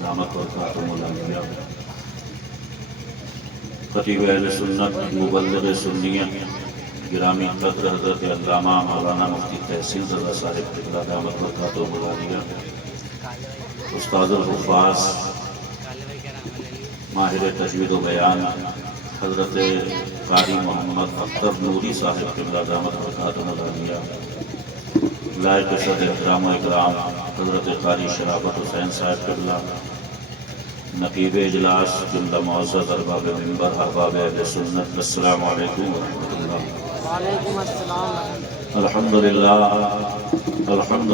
دامت برکاتہم العالیہ، خطیب اہل سنت مبلغ سنیت گرامی قدر حضرت علامہ مولانا مفتی تحسین رضا صاحب قبلہ دامت برکاتہم العالیہ، استاد الحفاظ ماہر تجوید و بیان حضرت قاری محمد اختر نوری صاحب قبلہ دامت برکاتہم العالیہ، لائق صدر احترام و اکرام حضرت قاری شرافت حسین صاحب قبلہ، نقیب اجلاس جملہ معزز ارباب منبر احباب اہل سنت، السلام علیکم ورحمۃ اللہ۔ وعلیکم السلام۔ الحمد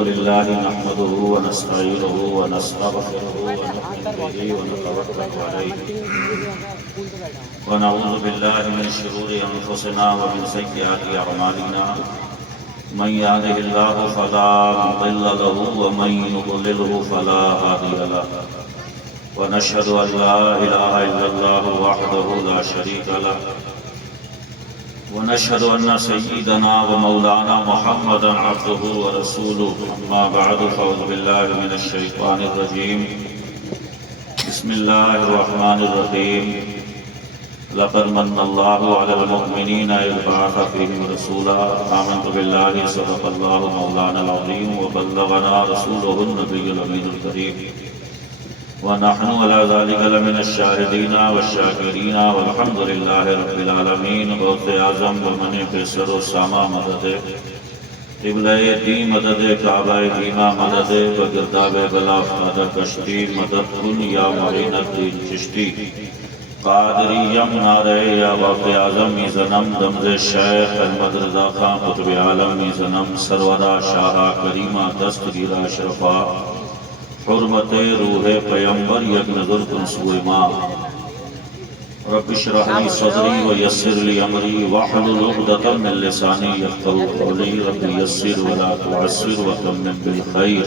للہ نحمدہ ونستعینہ ونستغفرہ ونؤمن بہ ونتوکل علیہ ونعوذ باللہ من شرور انفسنا ومن سیئات اعمالنا، من یہدہ اللہ فلا مضل له ومن یضللہ فلا ہادی له، ونشهد ان لا اله الا الله وحده لا شريك له، ونشهد ان سيدنا ومولانا محمدا عبده ورسوله، اما بعد فاعوذ بالله من الشيطان الرجيم، بسم الله الرحمن الرحيم، لقد من الله على المؤمنين إذ بعث فيهم رسولا، آمنت بالله صدق الله مولانا العظيم وبلغنا رسوله النبي الأمين الكريم، ونحن على ذلك لمن الشاهدين والشاكرين والحمد لله رب العالمين۔ غوث اعظم ومن قیصر السامہ مدد، قبلہ دی مدد، کعبہ دیمہ مدد، بگرداب بلا افتادہ کشتی مدد کن یا معین الدین چشتی، قادری یم نارے یا غوث اعظم میزنم، دمز شیخ احمد رضا خان قطب عالم میزنم، سرورہ شاہ کریمہ دستگیرہ اشرفا، حرمت روح پیمبر یک نظر کن سوئے ماں، رب اشرح لی صدری ویسر لی امری واحلل عقدۃ من لسانی یفقهوا قولی، رب یسر ولا تعسر وتمم بالخیر۔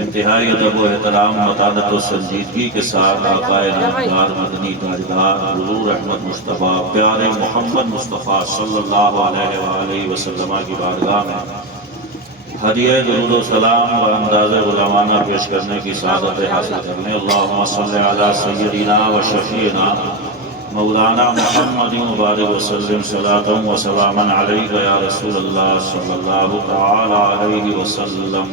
انتہائی ادب و احترام، متانت و سنجیدگی کے ساتھ آقا نامدار مدنی تاجدار حضور احمد مصطفیٰ پیارے محمد مصطفیٰ صلی اللہ علیہ وآلہ وسلم کی بارگاہ میں ہدیہ درود و سلام و انداز غلامانہ پیش کرنے کی سعادت حاصل کرنے۔ اللہم صلی علی سیدنا و شفیعنا مولانا محمد مبارک وسلم صلاۃ و سلاما علیک یا رسول اللہ صلی اللہ تعالی علیہ وسلم۔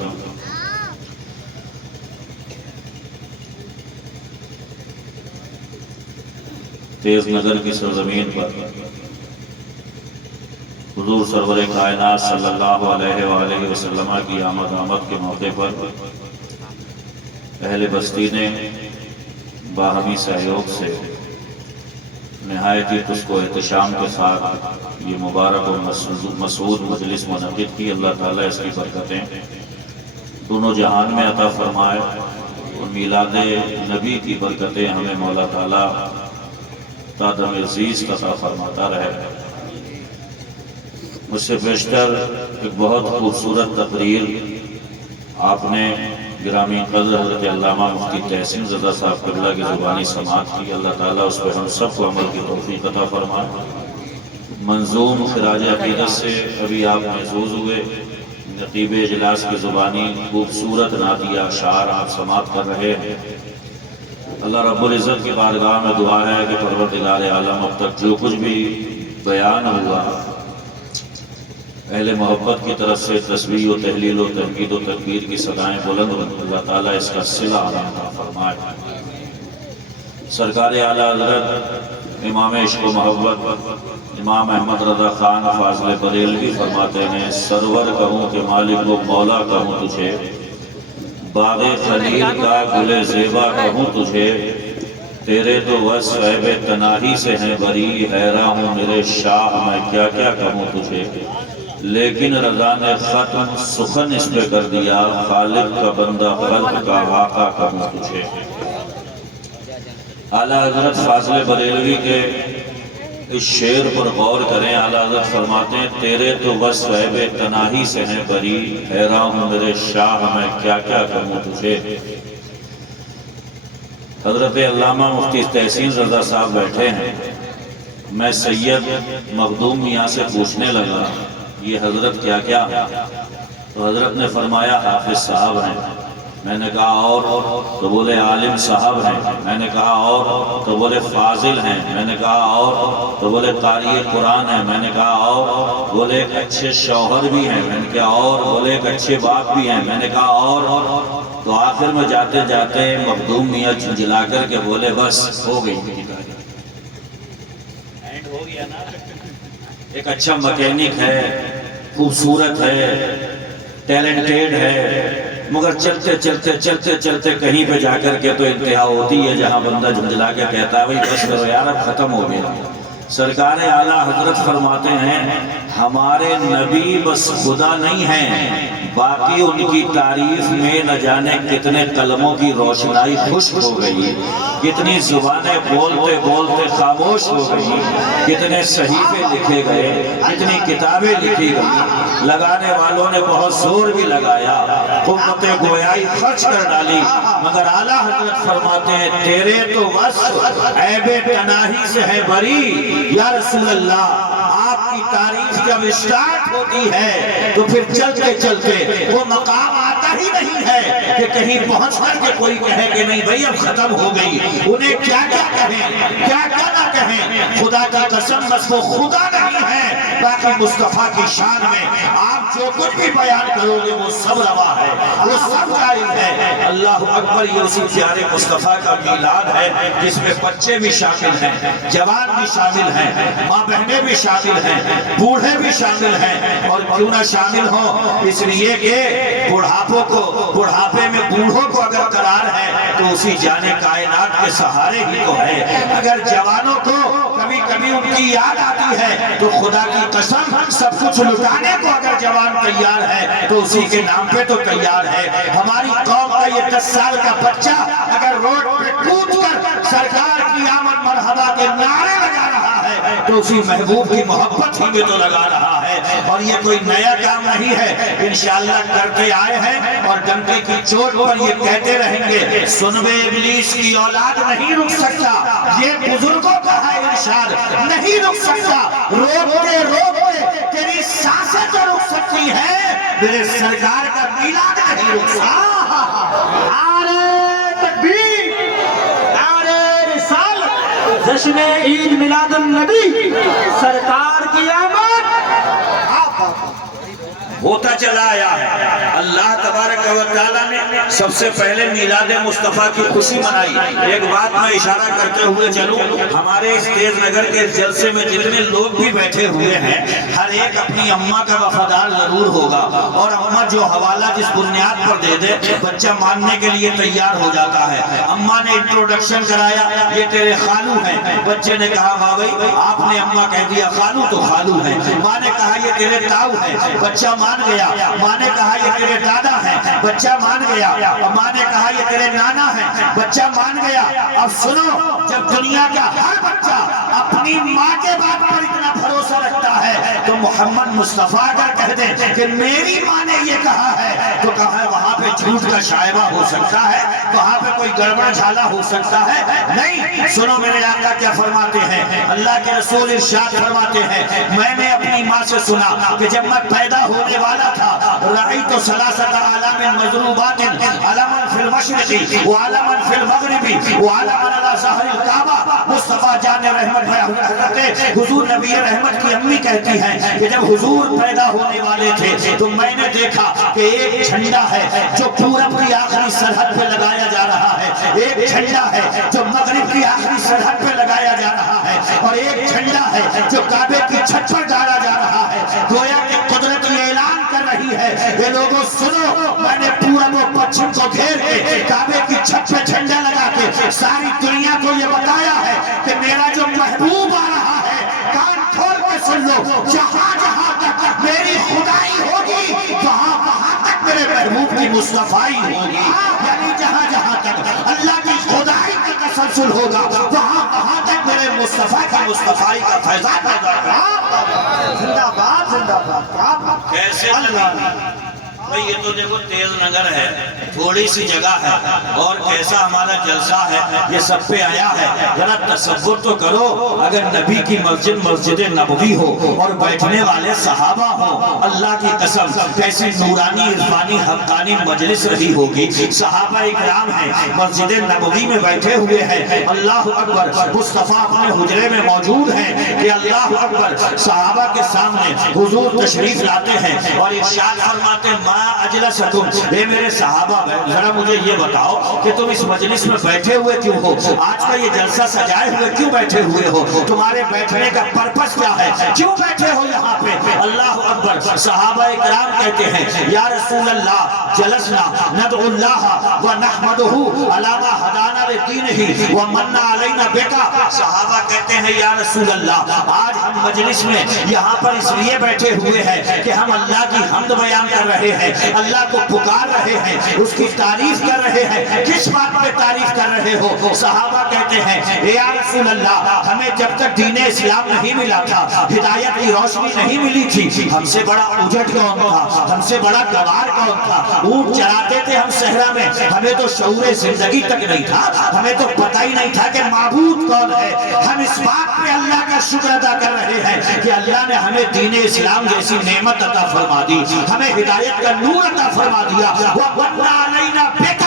تیز نگر کی سرزمین پر حضور سرور کائنات صلی اللہ علیہ وآلہ وسلم کی آمد کے موقع پر اہل بستی نے باہمی سہیوگ سے نہایت ہی تسک و احتشام کے ساتھ یہ مبارک و مسعود مجلس منعقد کی۔ اللہ تعالیٰ اس کی برکتیں دونوں جہان میں عطا فرمائے اور میلاد نبی کی برکتیں ہمیں مولا تعالیٰ تعدم عزیز عطا فرماتا رہے۔ مجھ سے بیشتر ایک بہت خوبصورت تقریر آپ نے گرامی قدر حضرت علامہ مفتی تحسین رضا صاحب قبلہ کی زبانی سماعت کی۔ اللہ تعالیٰ اس پر ہم سب کو عمل کی توفیق عطا فرمائے۔ منظوم خراج عقیدت سے ابھی آپ محظوظ ہوئے، نقیب اجلاس کی زبانی خوبصورت نعتیہ اشعار آپ سماعت کر رہے ہیں۔ اللہ رب العزت کی بارگاہ میں دعا ہے کہ پروردگار عالم اب تک جو کچھ بھی بیان ہوا اہل محبت کی طرف سے تسبیح و تحلیل و تحمید و تکبیر کی صدائیں بلند ہوں، اللہ تعالیٰ اس کا صلہ عطا فرمائے۔ سرکار اعلیٰ حضرت امام عشق و محبت امام احمد رضا خان فاضل بریلوی فرماتے ہیں، سرور کہوں کہ مالک و مولا کہوں تجھے، باغ خلیل کا گل زیبا کہوں تجھے، تیرے تو وصف عیب تناہی سے ہیں بری، حیران ہوں میرے شاہ میں کیا کیا کہوں تجھے، لیکن رضا نے ختم سخن اس پہ کر دیا، خالق کا بندہ خلق کا آقا کہوں تجھے۔ اعلیٰ حضرت فاضل بریلوی کے اس شعر پر غور کریں۔ اعلیٰ حضرت فرماتے ہیں، تیرے تو وصف عیب تناہی سے ہیں بری، حیران ہوں میرے شاہ میں کیا کیا کہوں تجھے۔ حضرت علامہ مفتی تحسین رضا صاحب بیٹھے ہیں، میں سید مخدوم میاں سے پوچھنے لگا یہ حضرت کیا کیا ہے، تو حضرت نے فرمایا حافظ صاحب ہیں، میں نے کہا اور؟ تو بولے عالم صاحب ہیں۔ میں نے کہا اور؟ تو بولے فاضل ہیں۔ میں نے کہا اور؟ تو بولے قاری قرآن ہیں۔ میں نے کہا اور؟ بولے ایک اچھے شوہر بھی ہیں۔ میں نے کہا اور؟ بولے ایک اچھے باپ بھی ہیں۔ میں نے کہا اور؟ تو آخر میں جاتے جاتے مخدوم میاں جھنجھلا کر کے بولے بس ہو گئی میری تاریخ، اینڈ ہو گیا نا۔ ایک اچھا مکینک ہے، خوبصورت ہے، ٹیلنٹڈ ہے، مگر چلتے چلتے چلتے چلتے کہیں پہ جا کر کے تو انتہا ہوتی ہے جہاں بندہ جھنجھلا کے کہتا ہے بھائی بس کرو یار اب ختم ہو گیا۔ سرکار اعلیٰ حضرت فرماتے ہیں ہمارے نبی بس خدا نہیں ہیں، باقی ان کی تعریف میں نہ جانے کتنے قلموں کی روشنائی خشک ہو گئی، کتنی زبانیں بولتے بولتے خاموش ہو گئی، کتنے صحیفے لکھے گئے، کتنی کتابیں لکھی گئی، لگانے والوں نے بہت زور بھی لگایا، قوت گویائی خرچ کر ڈالی، مگر اعلیٰ حضرت فرماتے ہیں تیرے تو بس عیب تناہی سے ہے بری یا رسول اللہ۔ آپ کی تعریف جب اسٹارٹ ہوتی ہے تو پھر چلتے چلتے وہ مقام آتا ہی نہیں ہے کہ کہیں پہنچ کر کے کوئی کہے کہ نہیں بھئی اب ختم ہو گئی۔ انہیں کیا کیا کہیں، کیا کیا نہ کہیں، خدا کی قسم بس وہ خدا نہیں ہے، باقی مصطفیٰ کی شان میں آپ جو کچھ بھی بیان کرو گے وہ سب روا ہے، وہ سب جائز ہے۔ اللہ اکبر، یہ اسی پیارے مصطفیٰ کا میلاد ہے جس میں بچے بھی شامل ہیں، جوان بھی شامل ہیں، ماں بہنیں بھی شامل ہیں، بوڑھے بھی شامل ہیں، اور کیوں نہ شامل ہوں اس لیے کہ بڑھاپے میں بوڑھوں کو اگر قرار ہے تو اسی جانے کائنات کے سہارے ہی تو ہے۔ اگر جوانوں کو کبھی کبھی ان کی یاد آتی ہے تو خدا کی قسم سب کچھ لٹانے کو اگر جوان تیار ہے تو اسی کے نام پہ تو تیار ہے۔ ہماری قوم کا یہ 10 سال کا بچہ اگر روڈ پہ کود کر سرکار کی آمد مرحبا کے نعرے لگا رہا ہے تو اسی محبوب کی محبت ہی میں تو لگا رہا ہے، اور یہ کوئی نیا کام نہیں ہے، انشاءاللہ کرتے آئے ہیں اور ڈنکے کی چوٹ پر یہ کہتے رہیں گے سنبے ابلیس کی اولاد نہیں رک سکتا، یہ بزرگوں کا ہے ارشاد، نہیں رک سکتا، روکتے روکتے تیری سانسیں تو رک سکتی ہے، میرے سرکار کا میلاد نہیں رک سکتا۔ نعرہ تکبیر، نعرہ رسالت، جشن عید میلاد النبی، سرکار کی آمد ہوتا چلا آیا ہے۔ اللہ تبارک و تعالیٰ نے سب سے پہلے میلاد مصطفیٰ کی خوشی منائی۔ ایک بات میں اشارہ کرتے ہوئے چلوں، ہمارے اس تیز نگر کے جلسے میں جتنے لوگ بھی بیٹھے ہوئے ہیں ہر ایک اپنی اماں کا وفادار ضرور ہوگا، اور اماں جو حوالہ جس بنیاد پر دے دے بچہ ماننے کے لیے تیار ہو جاتا ہے۔ اماں نے انٹروڈکشن کرایا یہ تیرے خالو ہیں، بچے نے کہا واہ بھائی آپ نے اماں کہہ دیا خالو تو خالو ہیں، ماں نے کہا یہ تیرے تاؤ ہیں، بچہ مان گیا، ماں نے کہا یہ تیرے دادا ہیں، بچہ مان گیا، ماں نے کہا یہ تیرے نانا ہیں، بچہ مان گیا۔ اب سنو، جب دنیا کا ہر بچہ اپنی ماں کے بات پر اتنا بھروسہ رکھتا ہے تو محمد مصطفیٰ اگر کہہ دے کہ میری ماں نے یہ کہا ہے تو کہا ہے وہاں پہ جھوٹ کا شائبہ ہو سکتا ہے، وہاں پہ کوئی گڑبڑ جھالا ہو سکتا ہے؟ نہیں۔ سنو میرے آقا کیا فرماتے ہیں، اللہ کے رسول ارشاد فرماتے ہیں میں نے اپنی ماں سے سنا کہ جب میں پیدا ہونے والا تھا رأیت ثلاثة علام مضروبات علما فی المشرق وعلما فی المغرب وعلما علی ظہر الکعبہ۔ مصطفیٰ جان رحمت حضرت حضور نبی رحمت کی امی کہتی ہیں کہ جب حضور پیدا ہونے والے تھے تو میں نے دیکھا کہ ایک جھنڈا ہے جو پورب کی آخری سرحد پہ لگایا جا رہا ہے، ایک جھنڈا ہے جو مغرب کی آخری سرحد پہ لگایا جا رہا ہے، اور ایک جھنڈا ہے جو کعبے کی چھت پر ڈالا جا رہا ہے۔ گویا کہ قدرت یہ اعلان کر رہی ہے یہ لوگوں سنو، میں نے پورب و پچھم کو گھیر کے کعبے کی چھت پہ جھنڈا لگا کے ساری دنیا کو یہ بتایا ہے کہ میرا جو محبوب آ رہا ہے، کان کھول کے سن لو، جہاں جہاں تک میری خدائی ہوگی وہاں وہاں تک میرے محبوب کی مصطفیٰ ہوگی، یعنی جہاں جہاں تک اللہ کی خدائی کا تسلسل ہوگا وہاں وہاں تک میرے مصطفیٰ کی مصطفیٰ کا فیضان پیدا ہوگا۔ زندہ باد، زندہ باد۔ کیسے اللہ بھئی یہ تو دیکھو تیز نگر ہے، تھوڑی سی جگہ ہے، اور کیسا ہمارا جلسہ ہے، یہ سب پہ آیا ہے۔ ذرا تصور تو کرو، اگر نبی کی مسجد مسجد نبوی ہو اور بیٹھنے والے صحابہ ہو، اللہ کی قسم کیسی نورانی عرفانی حقانی مجلس رہی ہوگی۔ صحابہ اکرام ہیں، مسجد نبوی میں بیٹھے ہوئے ہیں، اللہ اکبر، مصطفیٰ اپنے حجرے میں موجود ہیں کہ اللہ اکبر، صحابہ کے سامنے حضور تشریف لاتے ہیں اور ارشاد فرماتے ہیں ما اجلسکم، اے میرے صحابہ ذرا مجھے یہ بتاؤ کہ تم اس مجلس میں بیٹھے ہوئے کیوں ہو؟ آج کا یہ جلسہ سجائے ہوئے کیوں بیٹھے ہوئے ہو؟ تمہارے بیٹھنے کا پرپس کیا ہے؟ کیوں بیٹھے ہو یہاں پہ؟ اللہ اکبر، صحابہ اکرام کہتے ہیں یا رسول اللہ جلسنا ندعو اللہ ونحمدہ علی ما ہدانا لدینہ ومن علینا بکا۔ صحابہ کہتے ہیں یا رسول اللہ آج ہم مجلس میں یہاں پر اس لیے بیٹھے ہوئے ہیں کہ ہم اللہ کی حمد بیان کر رہے ہیں، اللہ کو پکار رہے ہیں، اس کی تعریف کر رہے ہیں۔ کس بات پہ تعریف کر رہے ہو؟ صحابہ کہتے ہیں یا رسول اللہ ہمیں جب تک دین اسلام نہیں ملا تھا، ہدایت کی روشنی نہیں ملی تھی، ہم سے بڑا اجٹ کون تھا، ہم سے بڑا گوار کون تھا؟ اونٹ چراتے تھے ہم صحرا میں، ہمیں تو شعور زندگی تک نہیں تھا، ہمیں تو پتہ ہی نہیں تھا کہ معبود کون ہے۔ ہم اس بات پہ اللہ کا شکر ادا کر رہے ہیں کہ اللہ نے ہمیں دین اسلام جیسی نعمت عطا فرما دی، ہمیں ہدایت کا نور عطا فرما دیا۔ وَوَنَّا عَلَيْنَا بِكَ،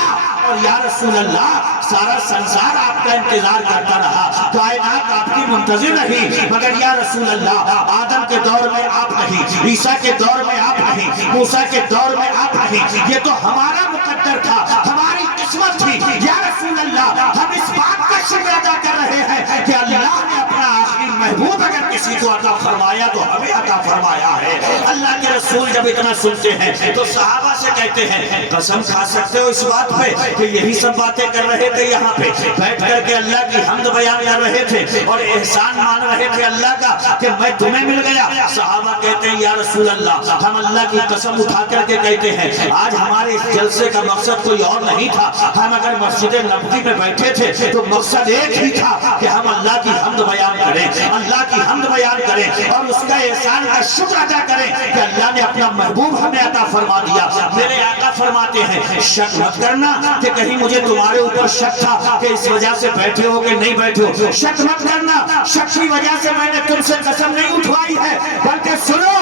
اور یا رسول اللہ سارا سنسار آپ کا انتظار کرتا رہا، کائنات آپ کی منتظر رہی، مگر یا رسول اللہ آدم کے دور میں آپ نہیں، عیسیٰ کے دور میں آپ نہیں، موسیٰ کے دور میں آپ نہیں، یہ تو ہمارا مقدر تھا، ہماری قسمت تھی۔ یا رسول اللہ ہم اس بات کا شکر ادا کر رہے ہیں کہ اللہ نے اپنا آخری محبوب اگر کسی کو عطا فرمایا تو ہمیں عطا فرمایا ہے۔ اللہ کے رسول جب اتنا سنتے ہیں تو صحابہ سے کہتے ہیں قسم کھا سکتے ہو اس بات پہ کہ یہی سب باتیں کر رہے تھے یہاں پہ بیٹھ کر کے اللہ کی حمد بیان کر رہے تھے اور احسان مان رہے تھے اللہ کا کہ میں تمہیں مل گیا؟ صحابہ کہتے ہیں یا رسول اللہ ہم اللہ کی قسم اٹھا کر کے کہتے ہیں آج ہمارے اس جلسے کا مقصد کوئی اور نہیں تھا، ہم اگر مسجد نبوی میں بیٹھے تھے تو مقصد ایک ہی تھا کہ ہم اللہ کی حمد بیان کریں، اللہ کی حمد بیان کریں اور اس کا احسان کا شکر ادا کریں کہ اللہ نے اپنا محبوب ہمیں عطا فرما دیا۔ میرے آقا فرماتے ہیں شک مت کرنا کہ کہیں مجھے تمہارے اوپر شک تھا کہ اس وجہ سے بیٹھے ہو کہ نہیں بیٹھے ہو، شک مت کرنا، شک کی وجہ سے میں نے تم سے قسم نہیں اٹھوائی ہے، بلکہ سنو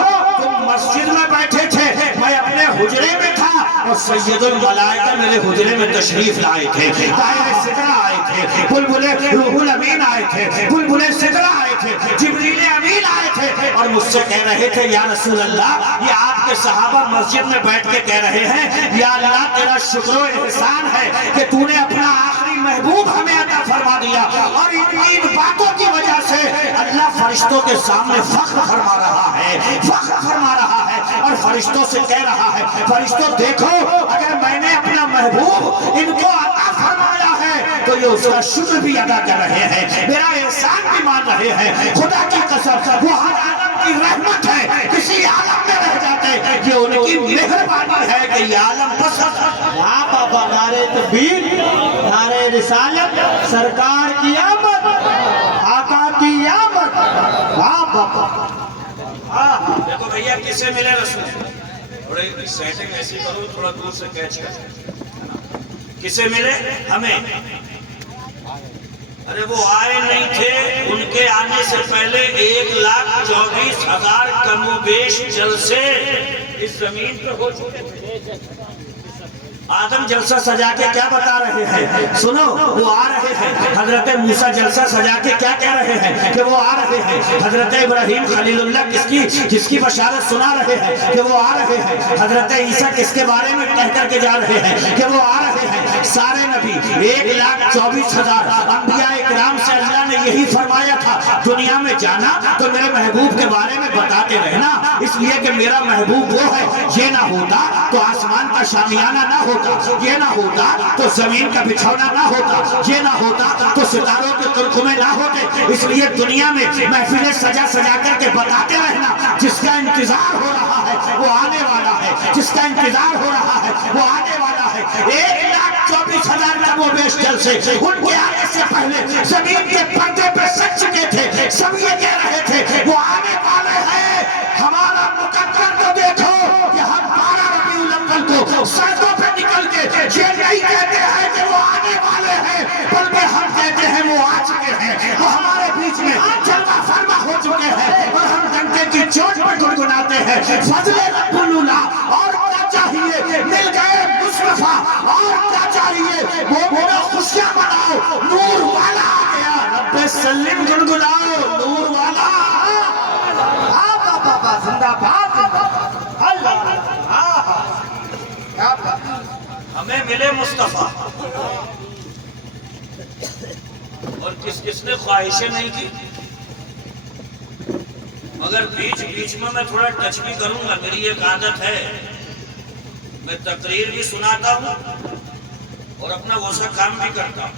تم مسجد میں بیٹھے تھے، میں اپنے حجرے میں تھا اور سید الملائکہ میرے حجرے میں تشریف لائے تھے، طاہر صدرہ آئے تھے، بلبل روح الامین آئے تھے، بلبل صدرہ آئے تھے، جبریل امین آئے تھے اور مجھ سے کہہ رہے تھے یا رسول اللہ یہ آپ کے صحابہ مسجد میں بیٹھ کے کہہ رہے ہیں یا اللہ تیرا شکر و احسان ہے کہ تو نے اپنا آخری محبوب ہمیں عطا فرما دیا، اور ان باتوں کی وجہ سے اللہ فرشتوں کے سامنے فخر فرما رہا ہے، فخر فرما رہا ہے اور فرشتوں سے کہہ رہا ہے فرشتوں دیکھو اگر میں نے اپنا محبوب ان کو عطا فرمایا ہے تو یہ اس کا شکر بھی ادا کر رہے ہیں، میرا احسان بھی مان رہے ہیں۔ خدا کی قسم وہ ہر عالم کی رحمت ہے، کسی عالم میں رہ جاتے یہ ان کی مہربانی ہے کہ یہ عالم پسند ہے۔ ہاں بابا، نعرہ تکبیر، نعرہ رسالت، سرکار کی آمد، آقا کی آمد، ہاں بابا۔ دیکھو بھئیہ کسے ملے رسول، تھوڑے سیٹنگ ایسی کرو تھوڑا دور سے کیچ کر، کسے ملے ہمیں؟ ارے وہ آئے نہیں تھے، ان کے آنے سے پہلے 1,24,000 کم و بیش جلسے اس زمین پر ہو چکے تھے۔ آدم جلسہ سجا کے کیا بتا رہے ہیں؟ سنو وہ آ رہے ہیں۔ حضرت موسیٰ جلسہ سجا کے کیا کہہ رہے ہیں کہ وہ آ رہے ہیں۔ حضرت ابراہیم خلیل اللہ جس کی بشارت سنا رہے ہیں کہ وہ آ رہے ہیں۔ حضرت عیسیٰ کس کے بارے میں کہہ کر کے جا رہے ہیں کہ وہ آ رہے ہیں۔ سارے نبی 1,24,000 انبیاء اکرام سے اللہ نے یہی فرمایا تھا دنیا میں جانا تو میرے محبوب کے بارے میں بتاتے رہنا، اس لیے کہ میرا محبوب وہ ہے، یہ نہ ہوتا تو آسمان کا شامیانہ نہ ہوتا، یہ نہ ہوتا تو زمین کا بچھونا نہ ہوتا، یہ نہ ہوتا تو ستاروں کے تلخمے نہ ہوتے۔ اس لیے دنیا میں محفلیں سجا سجا کر کے بتاتے رہنا جس کا انتظار ہو رہا ہے وہ آنے والا ہے، جس کا انتظار ہو رہا ہے وہ آنے والا ہے۔ 1,24,000 کم و بیش جلسے ان کے آنے سے پہلے زمین کے پردے پہ سج چکے تھے، سب یہ کہہ رہے تھے وہ آنے والے ہیں۔ ہمارا مقدر تو دیکھو کہ ہم 12 ربیع الاول کی چوٹ پر گنگناتے ہیں فضل رب اللہ، اور کیا چاہیے؟ مل گئے مصطفیٰ، اور کیا چاہیے؟ وہ میرا خوشیاں مناؤ، نور والا آ گیا، رب سلم گنگناؤ، نور والا بابا زندہ باد، اللہ کیا بات، ہمیں ملے مصطفیٰ، اور کس نے خواہشیں نہیں کی، مگر بیچ میں تھوڑا ٹچ بھی کروں گا، میری ایک عادت ہے، میں تقریر بھی سناتا ہوں اور اپنا وہ سا کام بھی کرتا ہوں۔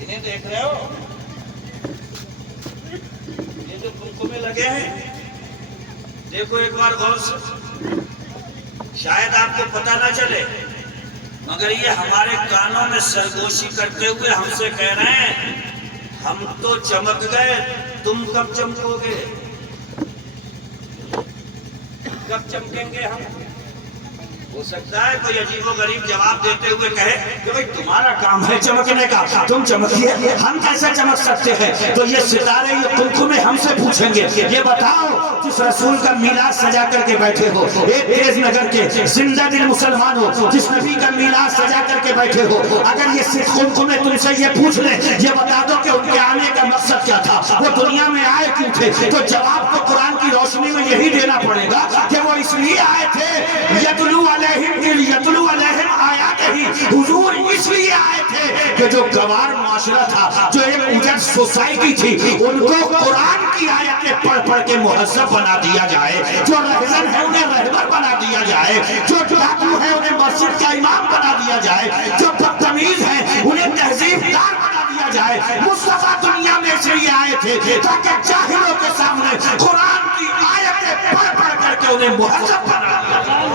انہیں دیکھ رہے ہو یہ جو کنکمے لگے ہیں، دیکھو ایک بار غور سے، شاید آپ کو پتہ نہ چلے مگر یہ ہمارے کانوں میں سرگوشی کرتے ہوئے ہم سے کہہ رہے ہیں ہم تو چمک گئے، تم کب چمکو گے؟ کب چمکیں گے ہم؟ ہو سکتا ہے کوئی عجیب و غریب جواب دیتے ہوئے کہے کہ بھئی تمہارا کام ہے چمکنے کا، تم چمکیے، ہم کیسے چمک سکتے ہیں؟ تو یہ ستارے، یہ کنکمے ہم سے پوچھیں گے، یہ بتاؤ جس رسول کا میلاد سجا کر کے بیٹھے ہو، ایک تیز نگر کے زندہ دل مسلمان ہو، جس نبی کا میلاد سجا کر کے بیٹھے ہو، اگر یہ کنکمے تم سے یہ پوچھ لیں، یہ بتا دو کہ ان کے آنے کا مقصد کیا تھا، وہ دنیا میں آئے کیوں تھے؟ تو جواب تو قرآن کی روشنی میں یہی دینا پڑے گا کہ وہ اس لیے آئے تھے، یتلو علیہم آیات ہی، حضور اس لیے آئے تھے کہ جو گوار معاشرہ تھا، جو ایک اجڑ سوسائٹی تھی، ان کو قرآن کی آیتیں پڑھ کے مہذب بنا دیا جائے، جو رہزن ہے انہیں رہبر بنا دیا جائے، جو ڈاکو ہے انہیں مسجد کا امام بنا دیا جائے، جو بدتمیز ہے انہیں تہذیب دار بنا دیا جائے۔ مصطفیٰ دنیا میں اس لیے آئے تھے تاکہ جاہلوں کے سامنے قرآن کی آیتیں پڑھ کر کے انہیں مہذب بنا دیا جائے۔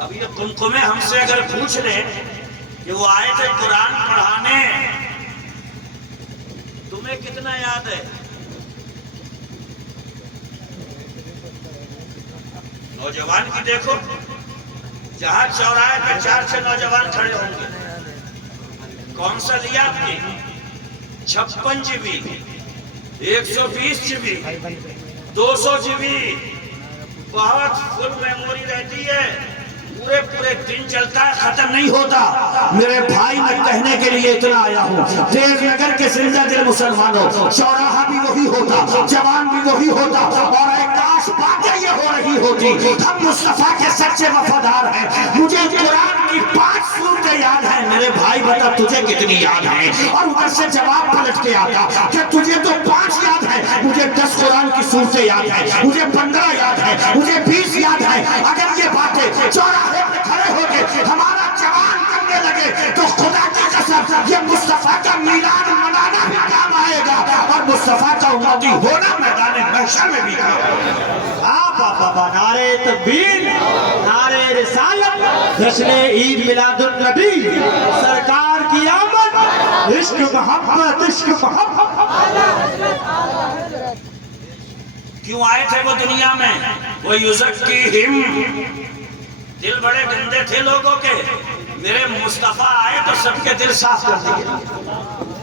اب یہ کنکمے ہم سے اگر پوچھ لیں کہ وہ آئے تھے قرآن پڑھانے، تمہیں کتنا یاد ہے؟ نوجوان کی دیکھو، جہاں چوراہے پہ 4 نوجوان کھڑے ہوں گے، کون سا لیا آپ نے؟ 56 GB، 120 GB، 200 GB، بہت فل میموری رہتی ہے، پورے دن چلتا ہے، ختم نہیں ہوتا۔ میرے بھائی میں کہنے کے لیے اتنا آیا ہوں، تیز نگر کے زندہ دل مسلمانوں، چوراہا بھی وہی ہوتا، جوان بھی وہی ہوتا، اور ایک کاش باتیں یہ ہو رہی ہوتی۔ ہم مصطفیٰ کے سچے وفادار ہیں، مجھے قرآن کی 5 سورتیں یاد ہیں، میرے بھائی بتا تجھے کتنی یاد ہیں؟ اور ادھر سے جواب پلٹ کے آتا کہ تجھے تو 5 یاد ہیں، مجھے 10 قرآن کی سورتیں یاد ہیں، مجھے 15 یاد ہیں، مجھے 20 یاد ہیں۔ اگر یہ باتیں چوراہے پہ کھڑے ہو کے ہمارا جوان کرنے لگے تو خدا کی قسم یہ مصطفیٰ کا میلاد منانا بھی کام آئے گا، اور مصطفیٰ کا امتی ہونا میدان محشر میں بھی کام آئے گا۔ بابا نعرہ تکبیر، نعرہ رسالت، جشن عید میلاد النبی، سرکار کی آمد، عشق محبت، عشق محبت۔ کیوں آئے تھے وہ دنیا میں؟ وہ یزکیہم، دل بڑے گندے تھے لوگوں کے، میرے مصطفیٰ آئے تو سب کے دل صاف کر دیے۔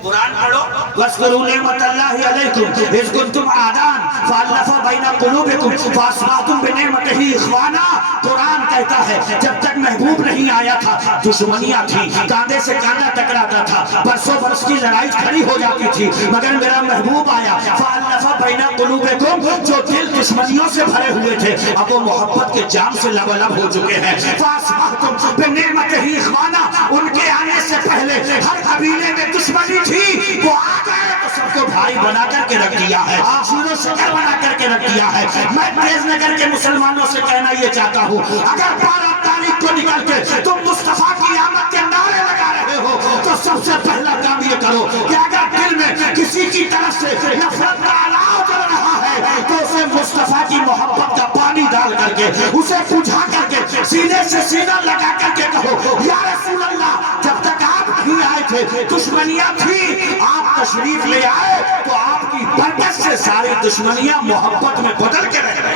قرآن پڑھو، وَاذْكُرُوا نِعْمَتَ اللَّهِ عَلَيْكُمْ إِذْ كُنْتُمْ أَعْدَاءً فَأَلَّفَ بَيْنَ قُلُوبِكُمْ فَأَصْبَحْتُمْ بِنِعْمَتِهِ إِخْوَانًا۔ قرآن کہتا ہے جب تک محبوب نہیں آیا تھا دشمنیاں تھی، کاندھے سے کاندھا ٹکراتا تھا، برسوں برس کی لڑائی کھڑی ہو جاتی تھی، مگر میرا محبوب آیا، فَأَلَّفَ بَيْنَ قُلُوبِكُمْ، جو دل دشمنیوں سے بھرے ہوئے تھے اب وہ محبت کے جام سے لبالب ہو چکے ہیں۔ فَأَصْبَحْتُمْ بِنِعْمَتِهِ إِخْوَانًا، ان کے آنے سے پہلے ہر قبیلے میں دشمنی تھی، وہ آ گئے تو سب کو بھائی بنا کر کے رکھ دیا ہے، شیر و شکر بنا کر کے رکھ دیا ہے۔ میں تیز نگر کے مسلمانوں سے کہنا یہ چاہتا ہوں، اگر 12 تاریخ کو نکل کے تم مصطفیٰ کی آمد کے نعرے لگا رہے ہو تو سب سے پہلا کام یہ کرو کہ اگر دل میں کسی کی طرف سے نفرت کا الاؤ چل رہا ہے تو اسے مصطفیٰ کی محبت کا پانی ڈال کر کے، اسے بجھا کر کے، سینے سے سینہ لگا کر کے کہو یا رسول اللہ، جب تک آپ نہیں آئے تھے دشمنیاں تھی، آپ تشریف لے آئے تو آپ کی برکت سے ساری دشمنیاں محبت میں بدل کے رہ گئے۔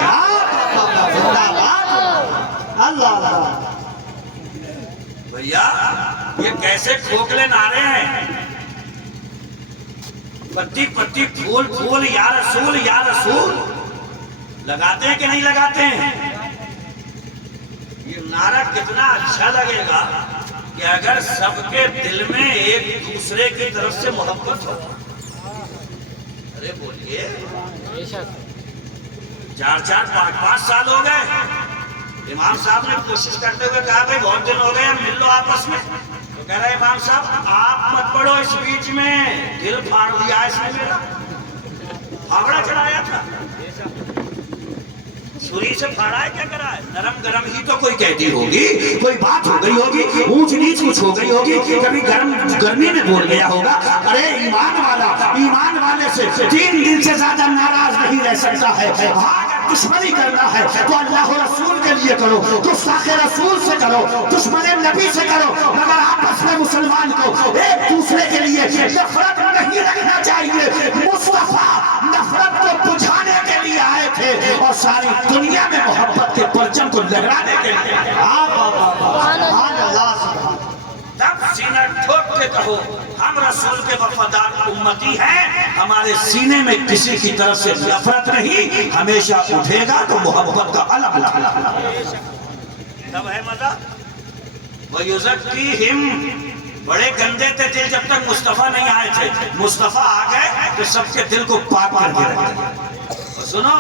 اللہ بھیا یہ کیسے کھوکھلے نعرے ہیں؟ پتی پتی پھول پھول یا رسول لگاتے ہیں کہ نہیں لگاتے ہیں؟ یہ نعرہ کتنا اچھا لگے گا کہ اگر سب کے دل میں ایک دوسرے کی طرف سے محبت ہو. ارے بولیے، 4 5 سال ہو گئے، امام صاحب نے کوشش کرتے ہوئے کہا بھائی بہت دن ہو گئے ہم مل لو آپس میں. تو کہہ رہے امام صاحب آپ مت پڑھو اس بیچ میں، دل پھاڑ دیا اس نے میرا، پھاوڑا چڑھایا تھا، چھری سے پھاڑا ہے، کیا کرا ہے؟ نرم گرم ہی تو کوئی کہتی ہوگی، کوئی بات ہو گئی ہوگی، اونچ نیچ کچھ ہو گئی ہوگی، کبھی گرمی میں بول گیا ہوگا. ارے ایمان والے سے 3 دن سے زیادہ ناراض نہیں رہ سکتا ہے. دشمنی کرنا ہے تو اللہ رسول کے لیے کرو، گستاخ رسول سے کرو، دشمن نبی سے کرو، مگر آپس میں مسلمان کو ایک دوسرے کے لیے نفرت نہیں رکھنا چاہیے. مصطفیٰ نفرت کو بجھانے کے لیے آئے تھے اور ساری دنیا میں محبت کے پرچم کو لہرانے کے لیے. تب سینہ ٹھوک کے کہو ہم رسول کے وفادار امتی ہیں، ہمارے سینے میں کسی کی طرف سے نفرت نہیں، ہمیشہ اٹھے گا تو محبت کا علم لہرا. تب ہے مزہ. وَيُزَكِّيهِمْ بڑے گندے تھے دل جب تک مصطفیٰ نہیں آئے تھے، مصطفیٰ آ گئے تو سب کے دل کو پاک کر کے رکھا. سنو،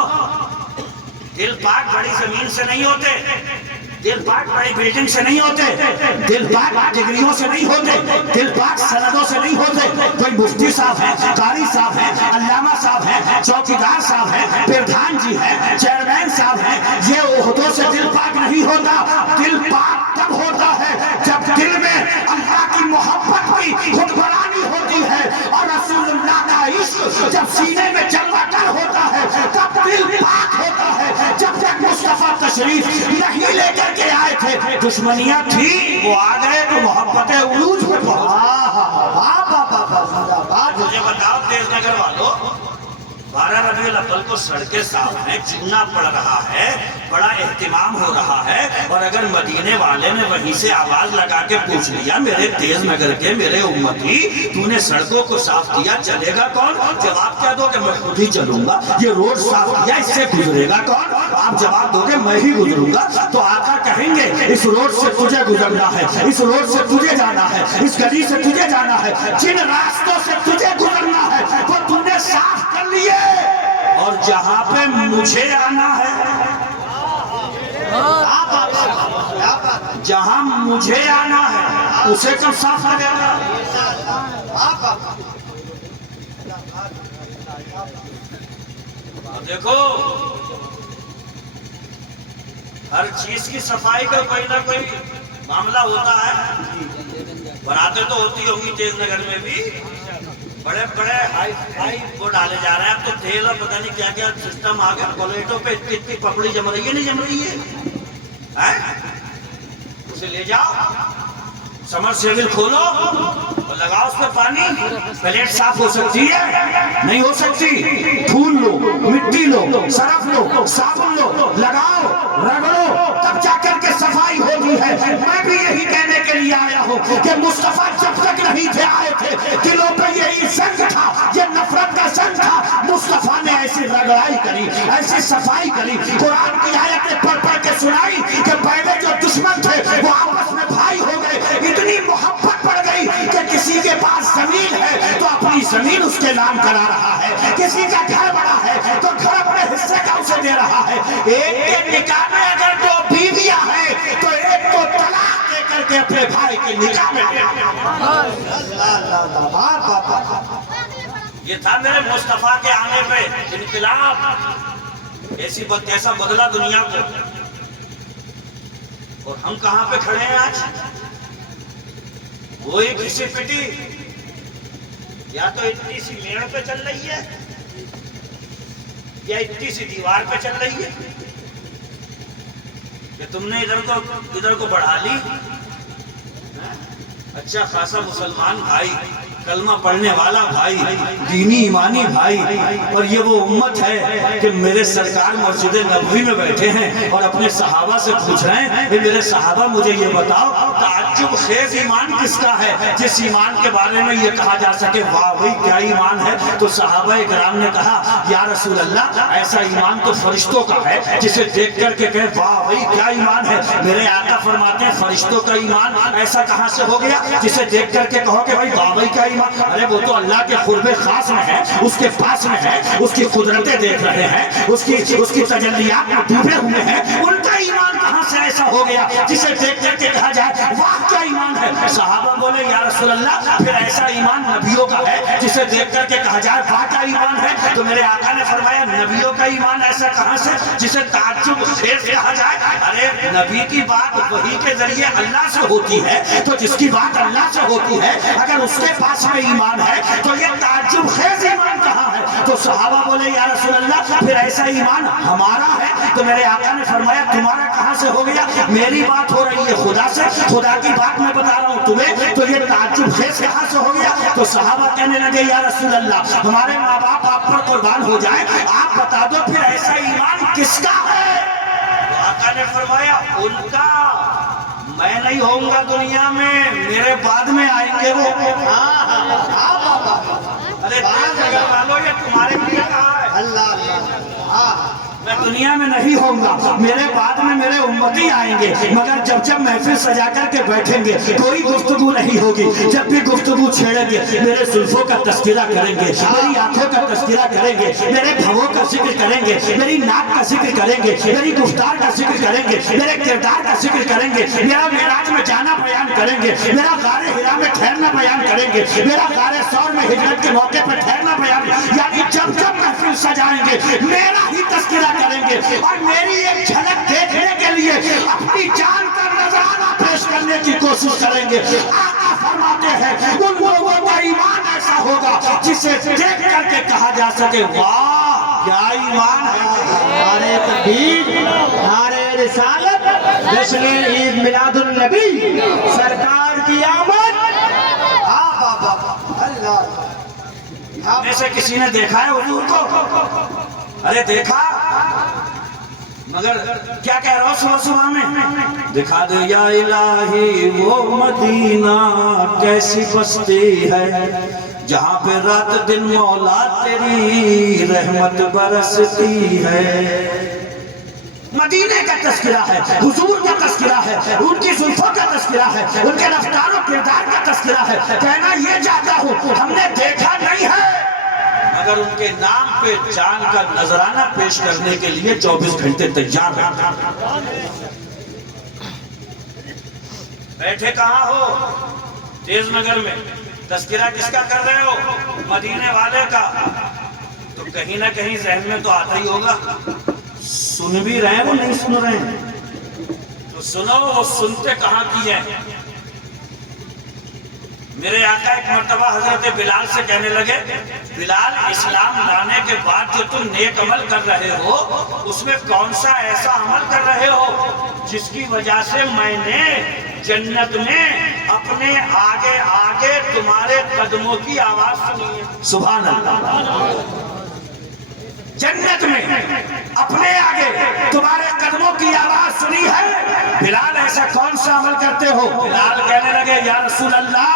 دل پاک بڑی زمین سے نہیں ہوتے، دل پاک بڑی بلڈنگ سے نہیں ہوتے، دل پاک ڈگریوں سے نہیں ہوتے، دل پاک سندوں سے نہیں ہوتے. کوئی مفتی صاحب ہے، قاری صاحب ہے، علامہ صاحب ہے، چوکیدار صاحب ہے، پردھان جی ہے، چیئرمین صاحب ہے، یہ عہدوں سے دل پاک نہیں ہوتا. دل پاک تب ہوتا ہے جب دل میں اللہ کی محبت کی حکمرانی ہوتی ہے اور رسول اللہ کا عشق جب سینے میں جلوہ گر ہوتا ہے تب دل پاک ہوتا ہے. جب تک مصطفیٰ تشریف نہیں لے کر کے آئے تھے دشمنیاں تھی، وہ آ گئے تو محبت عروج پہ پہنچ. مجھے بتاؤ تیز نگر والوں، 12 ربیع الاول کو سڑکیں صاف ہیں، چونا پڑ رہا ہے، بڑا اہتمام ہو رہا ہے، اور اگر مدینے والے نے وہیں سے آواز لگا کے پوچھ لیا میرے تیز نگر کے میرے امتی تو نے سڑکوں کو صاف کیا، چلے گا کون؟ جواب کیا دو کہ میں خود ہی چلوں گا. یہ روڈ صاف کیا، اس سے گزرے گا کون؟ آپ جواب دو گے میں ہی گزروں گا. تو آقا کہیں گے اس روڈ سے تجھے گزرنا ہے، اس روڈ سے تجھے جانا ہے، اس گلی سے تجھے جانا ہے، جن راستوں سے تجھے گزرنا ہے وہ تو نے صاف کر لیے، اور جہاں پہ مجھے آنا ہے، جہاں مجھے آنا ہے اسے کب صاف کرے گا؟ دیکھو ہر چیز کی صفائی کا کوئی نہ کوئی معاملہ ہوتا ہے. براتیں تو ہوتی ہوں گی تیز نگر میں بھی، بڑے بڑے ہائی وہ ڈالے جا رہے ہیں. اب تو تیل اور پتہ نہیں کیا کیا سسٹم آ گیا، کولیٹوں پہ اتنی پپڑی جم رہی ہے، نہیں جم رہی ہے، اسے لے جاؤ سمر سیول کھولو اور لگاؤ اس پہ پانی، پلیٹ صاف ہو سکتی ہے؟ نہیں ہو سکتی. پھول لو، مٹی لو، سرف لو، صابن لو، لگاؤ، رگڑو، تب جا کر کے صفائی ہوتی ہے. میں بھی یہی کہنے کے لیے آیا ہوں کہ مصطفیٰ جب تک نہیں تھے آئے تھے دلوں پہ یہی زنگ تھا، یہ نفرت کا زنگ تھا. مصطفیٰ نے ایسی رگڑائی کری، ایسی صفائی کری، قرآن کی آیتیں پڑھ پڑھ کے سنائی کہ پہلے جو دشمن تھے وہ آپس میں بھائی ہو گئے. اتنی محبت پڑ گئی کہ کسی کے پاس زمین ہے تو اپنی زمین اس کے نام کرا رہا ہے، کسی کا گھر بڑا ہے تو گھر اپنے حصے کا اسے دے رہا ہے. ایک کے نکاح میں اگر 2 بیویاں ہیں تو ایک کو طلاق دے کر کے اپنے بھائی کے نکاح میں دے. یہ تھا میرے مصطفیٰ کے آنے پہ انقلاب، ایسا بدلا دنیا کو. اور ہم کہاں پہ کھڑے ہیں آج؟ وہی کسی پٹی، یا تو اتنی سی میڑ پہ چل رہی ہے یا اتنی سی دیوار پہ چل رہی ہے کہ تم نے ادھر کو بڑھا لی. اچھا خاصا مسلمان بھائی، کلمہ پڑھنے والا بھائی، دینی ایمانی بھائی، اور یہ وہ امت ہے کہ میرے سرکار مسجد نبوی میں بیٹھے ہیں اور اپنے صحابہ سے پوچھ رہے ہیں کہ میرے صحابہ مجھے یہ بتاؤ تعجب تعجب خیز ایمان کس کا ہے جس ایمان کے بارے میں یہ کہا جا سکے واہ بھائی کیا ایمان ہے؟ تو صحابہ کرام نے کہا یا رسول اللہ ایسا ایمان تو فرشتوں کا ہے جسے دیکھ کر کے کہے واہ بھائی کیا ایمان ہے۔ میرے آقا فرماتے ہیں فرشتوں کا ایمان ایسا کہاں سے ہو گیا جسے دیکھ کر کے کہو کہ بھائی واہ بھائی کیا ایمان؟ ارے وہ تو اللہ کے قرب خاص میں ہے، اس کے پاس میں ہے، اس کی قدرتیں دیکھ رہے ہیں، اس کی تجلیات میں ڈوبے ہوئے ہیں، ان کا ایمان کہاں سے ایسا ہو گیا جسے دیکھ کر کے کہا جائے واہ کیا ایمان ہے؟ صحابہ بولے یا رسول اللہ پھر ایسا ایمان نبیوں کا ہے جسے دیکھ کر کے کہا جائے واہ کیا ایمان ہے؟ تو میرے آقا نے فرمایا نبیوں کا ایمان ایسا کہاں سے جسے تعجب خیز کہا جائے؟ ارے نبی کی بات وحی کے ذریعے اللہ سے ہوتی ہے، تو جس کی بات اللہ سے ہوتی ہے اگر اس کے پاس میں ایمان ہے تو یہ تعجب خیز ایمان کہاں ہے؟ تو صحابہ بولے یا رسول اللہ پھر ایسا ایمان ہمارا ہے۔ تو میرے آقا نے فرمایا تمہارا کہاں سے ہو گیا؟ میری بات ہو رہی ہے خدا سے، خدا کی بات میں بتا رہا ہوں تمہیں، تو یہ تعجب خیز کہاں سے ہو گیا؟ تو صحابہ کہنے لگے یا رسول اللہ ہمارے ماں باپ آپ پر قربان ہو جائیں، آپ بتا دو پھر ایسا ایمان کس کا ہے؟ آقا نے فرمایا ان کا، میں نہیں ہوں گا دنیا میں، میرے بعد میں آئیں گے وہ۔ ارے اگر مانو یہ تمہارے لیے کہا ہے اللہ میں دنیا میں نہیں ہوں گا، میرے بعد میں میرے امتی آئیں گے، مگر جب محفل سجا کر کے بیٹھیں گے کوئی گفتگو نہیں ہوگی، جب بھی گفتگو چھیڑیں گے میرے زلفوں کا تذکرہ کریں گے، میری آنکھوں کا تذکرہ کریں گے، میرے بھووں کا ذکر کریں گے، میری ناک کا ذکر کریں گے، میری گفتار کا ذکر کریں گے، میرے کردار کا ذکر کریں گے، میرا معراج میں جانا بیان کریں گے، میرا غار حرا میں ٹھہرنا بیان کریں گے، میرا غار ثور میں ہجرت کے موقع پر ٹھہرنا بیان، یعنی جب محفل سجائیں گے میرا ہی تذکرہ کریں گے اور میری ایک جھلک دیکھنے کے لیے اپنی جان کا نذرانہ پیش کرنے کی کوشش کریں گے۔ آقا فرماتے ہیں ان لوگوں کا ایمان ایسا ہوگا جسے دیکھ کر کے کہا جا سکے واہ کیا ایمان ہے۔ نعرہ تکبیر، نعرہ رسالت، جشن عید میلاد النبی، سرکار کی آمد۔ اللہ میں سے کسی نے دیکھا ہے حضور کو؟ ارے دیکھا، مگر کیا کہہ رہا ہوں صبح صبح میں دکھا دے یا الہی وہ مدینہ کیسی بستی ہے جہاں پہ رات دن مولا تیری رحمت برستی ہے۔ مدینے کا تذکرہ ہے، حضور کا تذکرہ ہے، ان کی زلفوں کا تذکرہ ہے، ان کے رفتار و کردار کا تذکرہ ہے۔ کہنا یہ چاہتا ہوں ہم نے دیکھا نہیں ہے مگر ان کے نام پہ جان کا نذرانہ پیش کرنے کے لیے 24 گھنٹے تیار ہیں۔ بیٹھے کہاں ہو؟ تیز نگر میں۔ تذکرہ کس کا کر رہے ہو؟ مدینے والے کا۔ تو کہیں نہ کہیں ذہن میں تو آتا ہی ہوگا سن بھی رہے ہیں وہ نہیں سن رہے ہیں؟ تو سنو وہ سنتے کہاں کی ہیں۔ میرے آقا ایک مرتبہ حضرت بلال سے کہنے لگے بلال اسلام لانے کے بعد جو تم نیک عمل کر رہے ہو اس میں کون سا ایسا عمل کر رہے ہو جس کی وجہ سے میں نے جنت میں اپنے آگے آگے تمہارے قدموں کی آواز سنی ہے۔ سبحان اللہ، جنت میں اپنے آگے تمہارے قدموں کی آواز سنی ہے۔ بلال ایسا کون سا عمل کرتے ہو؟ بلال کہنے لگے یا رسول اللہ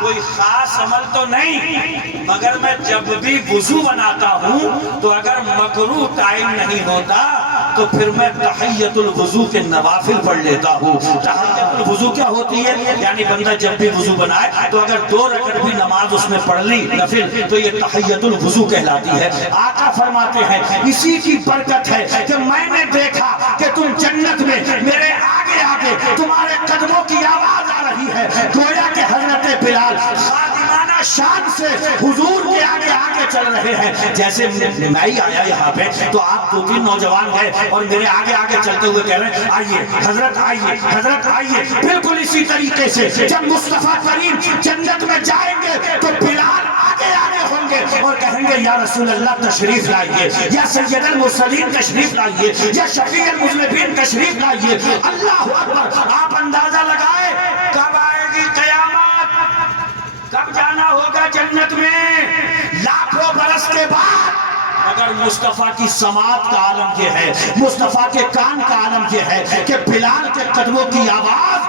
کوئی خاص عمل تو نہیں، مگر میں جب بھی وضو بناتا ہوں تو اگر مکروہ ٹائم نہیں ہوتا تو پھر میں تحیت الوضو کے نوافل پڑھ لیتا ہوں۔ تحیت الوضو کیا ہوتی ہے؟ یعنی بندہ جب بھی وضو بنائے تو اگر 2 رکعت بھی نماز اس نے پڑھ لی نفل تو یہ تحیت الوضو کہلاتی ہے۔ آقا فرماتے ہیں اسی کی برکت ہے کہ میں نے دیکھا کہ تم جنت میں میرے آگے آگے تمہارے قدموں کی آواز آ رہی ہے، گویا کہ حضرت بلال خادمانہ شان سے حضور کے آگے آگے چل رہے ہیں۔ جیسے میں ہی آیا یہاں پہ تو آپ 2-3 نوجوان گئے اور میرے آگے آگے چلتے ہوئے کہہ رہے ہیں آئیے حضرت آئیے حضرت آئیے۔ بالکل اسی طریقے سے جب مصطفیٰ کریم جنت میں جائیں گے تو بلال آگے آگے ہوں گے اور کہیں گے یا رسول اللہ تشریف لائیے، یا سید المرسلین تشریف لائیے، یا شفیع المذنبین تشریف لائیے۔ اللہ اکبر۔ آپ اندازہ لگائے کب آئے گی قیامت، کب جانا ہوگا جنت میں؟ لاکھوں برس کے بعد۔ مگر مصطفیٰ کی سماعت کا عالم یہ ہے، مصطفیٰ کے کان کا عالم یہ ہے کہ بلال کے قدموں کی آواز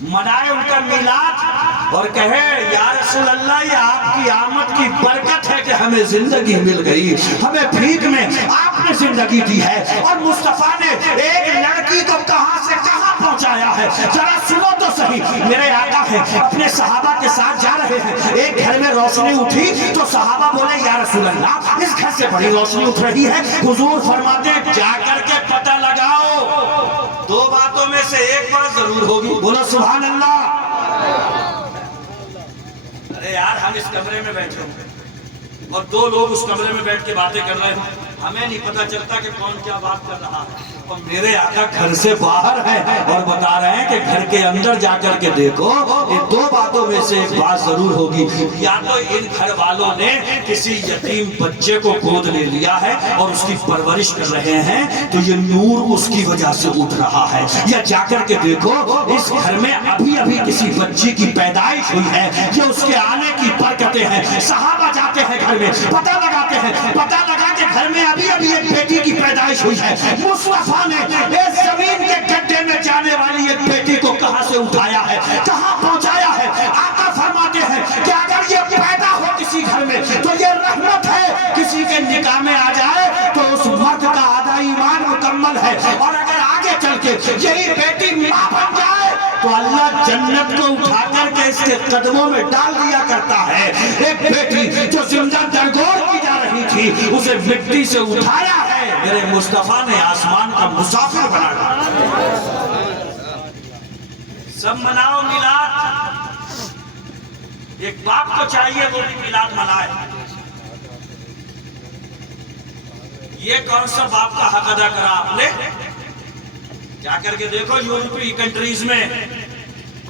منائے ان کا میلاد اور کہے یا رسول اللہ یہ آپ کی آمد کی برکت ہے کہ ہمیں زندگی مل گئی، ہمیں بھیک میں آپ نے زندگی دی ہے، اور مصطفیٰ نے ایک لڑکی کو کہاں سے کہاں پہنچایا ہے، ذرا سنو تو صحیح۔ میرے آقا ہے اپنے صحابہ کے ساتھ جا رہے ہیں، ایک گھر میں روشنی اٹھی تو صحابہ بولے یا رسول اللہ اس گھر سے بڑی روشنی اٹھ رہی ہے، حضور فرماتے ہیں جا کر کے پتہ لگاؤ، دو باتوں میں سے ایک بات ضرور ہوگی، بولو سبحان اللہ۔ ارے یار ہم اس کمرے میں بیٹھے ہوں اور دو لوگ اس کمرے میں بیٹھ کے باتیں کر رہے ہوں، ہمیں نہیں پتا چلتا کہ کون کیا بات کر رہا ہے، اور میرے آقا گھر سے باہر ہیں اور بتا رہے ہیں کہ گھر کے اندر جا کر کے دیکھو، یہ دو باتوں میں سے ایک بات ضرور ہوگی، یا تو ان گھر والوں نے کسی یتیم بچے کو گود لے لیا ہے اور اس کی پرورش کر رہے ہیں تو یہ نور اس کی وجہ سے اٹھ رہا ہے، یا جا کر کے دیکھو اس گھر میں ابھی ابھی کسی بچی کی پیدائش ہوئی ہے، یہ اس کے آنے کی برکتیں ہیں۔ صحابہ جاتے ہیں گھر میں پتہ لگاتے ہیں، پتہ لگا کے گھر میں ابھی ابھی ایک بیٹی کی پیدائش ہوئی ہے، مصطفیٰ نے اس زمین کے گڈھے میں جانے والی ایک بیٹی کو کہاں سے اٹھایا ہے، کہاں پہنچایا ہے۔ آقا فرماتے ہیں کہ اگر یہ پیدا ہو کسی گھر میں تو یہ رحمت ہے، کسی کے نکاح میں آ جائے تو اس مرد کا آدھا ایمان مکمل ہے، اور اگر آگے چل کے یہی بیٹی ماں بن جائے تو اللہ جنت کو اٹھا کر کے اس کے قدموں میں ڈال دیا کرتا ہے۔ ایک بیٹی جو زندہ درگور کی جا رہی تھی اسے مٹی سے اٹھایا ہے، میرے مصطفیٰ نے آسمان کا مسافر بنا دیا۔ سب مناؤ میلاد، ایک باپ کو چاہیے وہ بھی میلاد منائے۔ یہ کون سا باپ کا حق ادا کرا آپ نے؟ جا کر کے دیکھو یورپی کنٹریز میں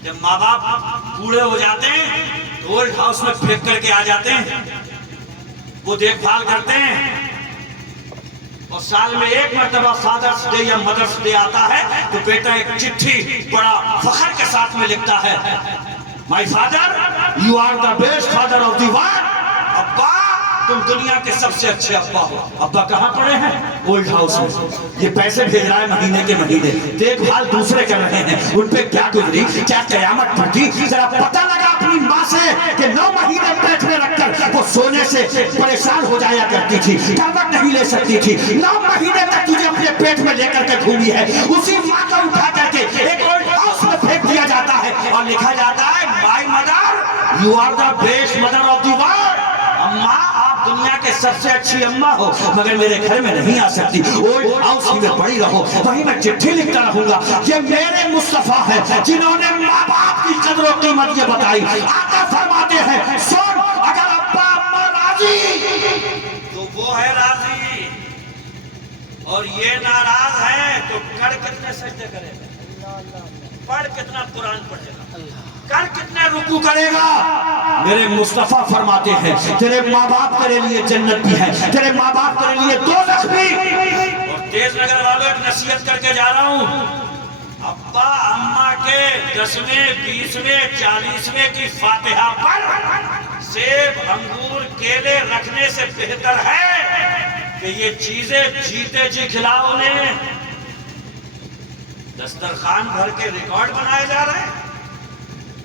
جب ماں باپ بوڑھے ہو جاتے ہیں تو اولڈ ہاؤس میں پھینک کر کے آ جاتے ہیں، وہ دیکھ بھال کرتے ہیں، اور سال میں ایک مرتبہ فادرز ڈے یا مدرس ڈے آتا ہے تو بیٹا ایک چٹھی بڑا فخر کے ساتھ میں لکھتا ہے، my father you are the best father of the world, ابا تم دنیا کے سب سے اچھے ابا ہو۔ ابا کہاں پڑے ہیں؟ اولڈ ہاؤس میں، یہ پیسے بھیج رہا ہے مہینے کے مہینے، دیکھ بھال دوسرے کر رہے ہیں، ان پہ کیا گزری، کیا قیامت پڑتی، ذرا پتہ لگا اپنی ماں سے کہ 9 مہینے پیٹ میں رکھ کر وہ سونے سے پریشان ہو جایا کرتی تھی، کروٹ نہیں لے سکتی تھی، 9 مہینے تک تجھے اپنے پیٹ میں لے کر کے گھومی ہے، اسی ماں کو اٹھا کر کے ایک اولڈ ہاؤس میں پھینک دیا جاتا ہے اور لکھا جاتا ہے my mother you are the best mother of the world, اماں آپ دنیا کے سب سے اچھی اماں ہو، مگر میرے گھر میں نہیں آ سکتی، اولڈ ہاؤس ہی میں پڑی رہو، وہیں میں چٹھی لکھتا رہوں گا۔ یہ میرے مصطفیٰ ہیں جنہوں نے ماں باپ کی قدر و قیمت یہ بتائی۔ آقا فرماتے ہیں سن، اگر ابا اماں راضی تو وہ ہے راضی، اور یہ ناراض ہے تو کر کتنے سجدے کرے گا، پڑھ کتنا قرآن پڑھے گا، کر کتنے رکوع کرے گا۔ میرے مصطفیٰ فرماتے ہیں تیرے ماں باپ تیرے لیے جنت بھی ہے، تیرے ماں باپ تیرے لیے دوزخ بھی۔ اور تیز نگر والوں ایک نصیحت کر کے جا رہا ہوں، ابا اماں کے 10ویں 20ویں 40ویں کی فاتحہ پر سیب انگور کیلے رکھنے سے بہتر ہے کہ یہ چیزیں جیتے جی کھلاؤ انہیں۔ دسترخوان بھر کے ریکارڈ بنائے جا رہے ہیں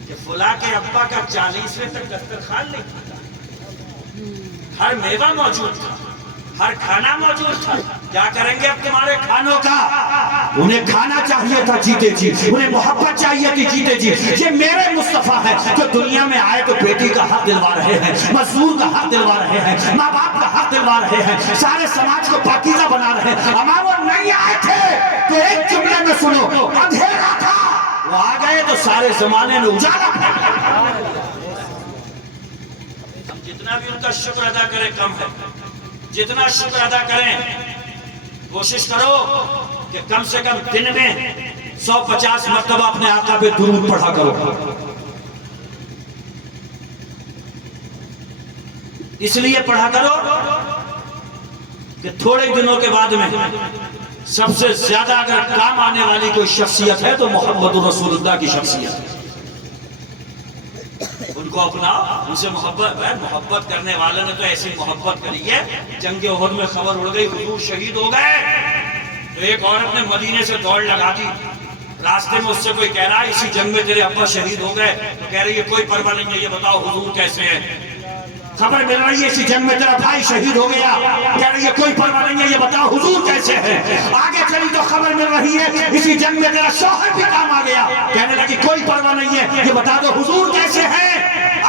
کہ فلاں کے ابا کا 40ویں تک دسترخوان نہیں تھا، ہر میوہ موجود تھا، ہر کھانا موجود تھا۔ کیا کریں گے اب تمہارے کھانوں کا؟ انہیں کھانا چاہیے تھا جیتے جی، انہیں محبت چاہیے تھی جیتے جی۔ یہ میرے مصطفیٰ ہے جو دنیا میں آئے تو بیٹی کا حق دلوا رہے ہیں، مزدور کا حق دلوا رہے ہیں، ماں باپ کا حق دلوا رہے ہیں، سارے سماج کو پاکیزہ بنا رہے ہیں۔ اما وہ نہیں آئے تھے تو ایک جملے میں سنو، اندھیرا تھا، وہ آ گئے تو سارے زمانے میں اجالا تھا۔ ہم جتنا بھی ان کا شکر ادا کریں کم ہے، جتنا شکر ادا کریں کوشش کرو کہ کم سے کم دن میں 150 مرتبہ اپنے آقا پہ درود پڑھا کرو۔ اس لیے پڑھا کرو کہ تھوڑے دنوں کے بعد میں سب سے زیادہ اگر کام آنے والی کوئی شخصیت ہے تو محمد رسول اللہ کی شخصیت ہے۔ ان کو اپناؤ، ان سے محبت کرنے والوں نے تو ایسی محبت کری ہے۔ جنگ احد میں خبر اڑ گئی حضور شہید ہو گئے تو ایک عورت نے مدینے سے دوڑ لگا دی، راستے میں اس سے کوئی کہہ رہا ہے اسی جنگ میں تیرے ابا شہید ہو گئے، تو کہہ رہی ہے کوئی پرواہ نہیں ہے، یہ بتاؤ حضور کیسے ہیں؟ خبر مل رہی ہے اسی جنگ میں تیرا بھائی شہید ہو گیا، کہہ رہی ہے کوئی پرواہ نہیں ہے، یہ بتاؤ حضور کیسے ہیں؟ آگے چلی تو خبر مل رہی ہے اسی جنگ میں تیرا شوہر بھی کام آ گیا، کہنے لگی کوئی پرواہ نہیں ہے، یہ بتا دو حضور کیسے ہیں؟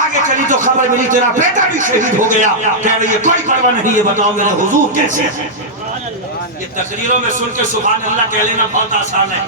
آگے چلی تو خبر ملی تیرا بیٹا بھی شہید ہو گیا، کہہ رہی ہے کوئی پرواہ نہیں، یہ بتاؤ میرے حضور کیسے ہیں؟ یہ تقریروں میں سن کے سبحان اللہ کہہ لینا بہت آسان ہے۔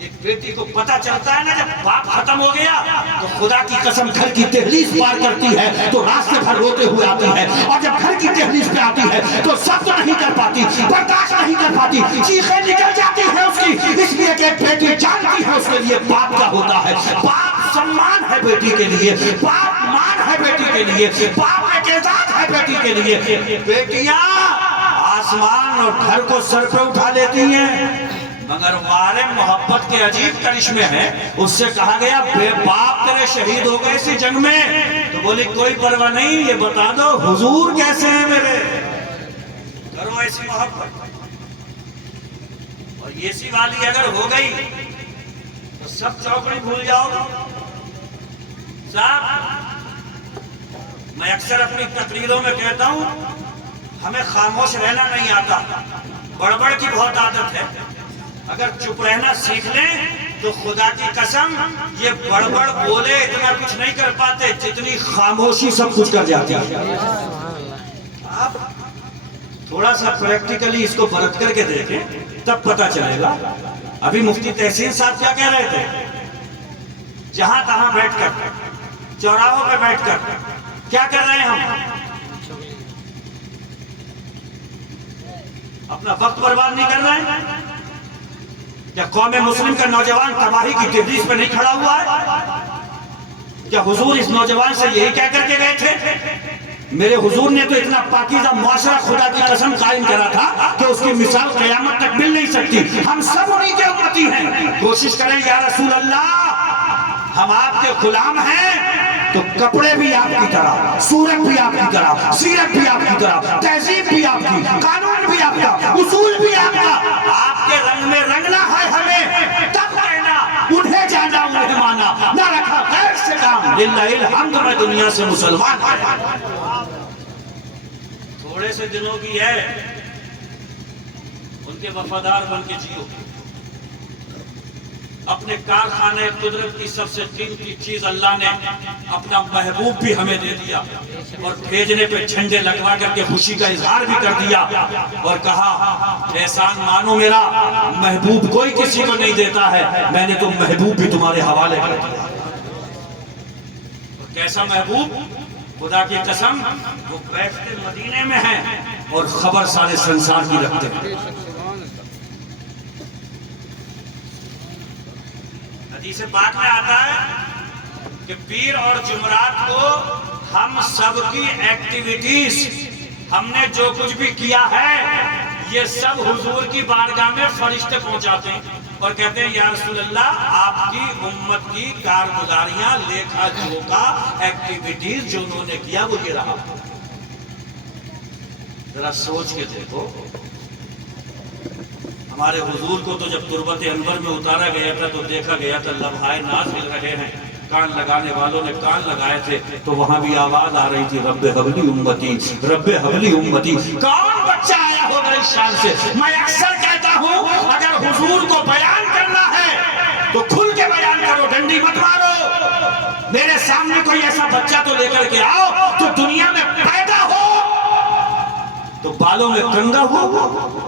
ایک بیٹی کو پتہ چلتا ہے نا جب باپ ختم ہو گیا تو خدا کی قسم گھر کی دہلیز پار کرتی ہے تو راستے بھر روتے ہوئے آتی ہے، اور جب گھر کی دہلیز پہ آتی ہے تو صبر نہیں کر پاتی، برداشت نہیں کر پاتی، چیخیں نکل جاتی ہے اس کی، اس لیے کہ ایک بیٹی جانتی ہے اس کے لیے باپ کیا ہوتا ہے۔ باپ سمان ہے بیٹی کے لیے، باپ مان ہے بیٹی کے لیے، باپ اعتزاز ہے بیٹی کے لیے۔ بیٹیاں آسمان اور گھر کو سر پہ اٹھا لیتی ہیں، مگر مارے محبت کے عجیب کرشمے ہیں۔ اس سے کہا گیا بے باپ تیرے شہید ہو گئے اسی جنگ میں، تو بولی کوئی پرواہ نہیں، یہ بتا دو حضور کیسے ہیں میرے؟ کرو ایسی محبت۔ اور یہ سی والی اگر ہو گئی تو سب چوکڑی بھول جاؤ گے۔ صاحب میں اکثر اپنی تقریروں میں کہتا ہوں ہمیں خاموش رہنا نہیں آتا، بڑبڑ کی بہت عادت ہے۔ اگر چپ رہنا سیکھ لیں تو خدا کی قسم یہ بڑبڑ بولے اتنا کچھ نہیں کر پاتے جتنی خاموشی سب کچھ کر جاتی ہے۔ آپ تھوڑا سا پریکٹیکلی اس کو برت کر کے دیکھیں تب پتا چلے گا۔ ابھی مفتی تحسین صاحب کیا کہہ رہے تھے؟ جہاں تہاں بیٹھ کر، چوراہوں پہ بیٹھ کر کیا کر رہے ہیں ہم؟ اپنا وقت برباد نہیں کر رہے ہیں؟ کیا قوم مسلم کا نوجوان تباہی کی تحریک پہ نہیں کھڑا ہوا ہے؟ کیا حضور اس نوجوان سے یہی کہہ کر کے گئے تھے؟ میرے حضور نے تو اتنا پاکیزہ معاشرہ خدا کی قسم قائم کرا تھا کہ اس کی مثال قیامت تک مل نہیں سکتی۔ ہم سب انہی کے امتی ہیں۔ کوشش کریں یا رسول اللہ ہم آپ کے غلام ہیں تو کپڑے بھی آپ کی طرح، صورت بھی آپ کی طرح، سیرت بھی آپ کی طرح، تہذیب بھی آپ کی، قانون بھی آپ کا، اصول بھی آپ کا، آپ کے رنگ میں رنگنا ہے ہمیں، تب رہنا، انہیں جانا انہیں مانا، نہ رکھا غیر سے کام۔ للہ الحمد میں دنیا سے مسلمان تھوڑے سے دنوں کی ہے، ان کے وفادار بن کے جیو۔ اپنے کارخانے قدرت کی سب سے قیمتی چیز اللہ نے اپنا محبوب بھی ہمیں دے دیا، اور بھیجنے پہ جھنڈے لگوا کر کے خوشی کا اظہار بھی کر دیا، اور کہا احسان مانو میرا، محبوب کوئی کسی کو نہیں دیتا ہے، میں نے تو محبوب بھی تمہارے حوالے کر دیا۔ کیسا محبوب؟ خدا کی قسم وہ بیٹھتے مدینے میں ہیں اور خبر سارے سنسار کی رکھتے ہیں۔ حدیث پاک میں آتا ہے کہ پیر اور جمعرات کو ہم سب کی ایکٹیویٹیز، ہم نے جو کچھ بھی کیا ہے یہ سب حضور کی بارگاہ میں فرشتے پہنچاتے ہیں اور کہتے ہیں یا رسول اللہ آپ کی امت کی کارگزاریاں، لیکھا جوکھا، ایکٹیویٹیز جو انہوں نے کیا وہ یہ رہا۔ ذرا سوچ کے دیکھو، ہمارے حضور کو تو جب تربت انور میں اتارا گیا تھا تو دیکھا گیا تھا لمحائے ناز مل رہے ہیں، کان لگانے والوں نے کان لگائے تھے تو وہاں بھی آواز آ رہی تھی رب حبلی امتی، رب حبلی امتی۔ کون بچہ آیا ہوگا اس شان سے؟ میں اکثر کہتا ہوں اگر حضور کو بیان کرنا ہے تو کھل کے بیان کرو، ڈنڈی مت مارو۔ میرے سامنے کوئی ایسا بچہ تو لے کر کے آؤ تو دنیا میں پیدا ہو تو بالوں میں کنگا ہو،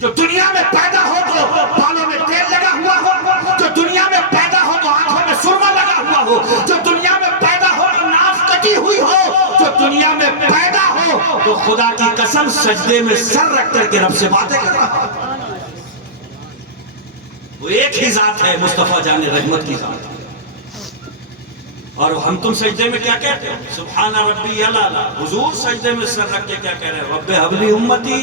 جو دنیا میں پیدا ہو تو بالوں میں تیل لگا ہوا ہو، جو دنیا میں پیدا ہو تو آنکھوں میں سرما لگا ہوا ہو، جو دنیا میں پیدا ہو تو ناف کٹی ہوئی ہو، جو دنیا میں پیدا ہو تو خدا کی قسم سجدے میں سر رکھ کر کے رب سے باتیں کر رہا ہے۔ وہ ایک ہی ذات ہے، مصطفیٰ جان رحمت کی ذات ہے۔ اور ہم تم سجدے میں کیا کہتے ہیں؟ سبحان ربی الاعلی۔ حضور سجدے میں سر رکھ کے کیا کہہ رہے ہیں؟ رب حبلی امتی،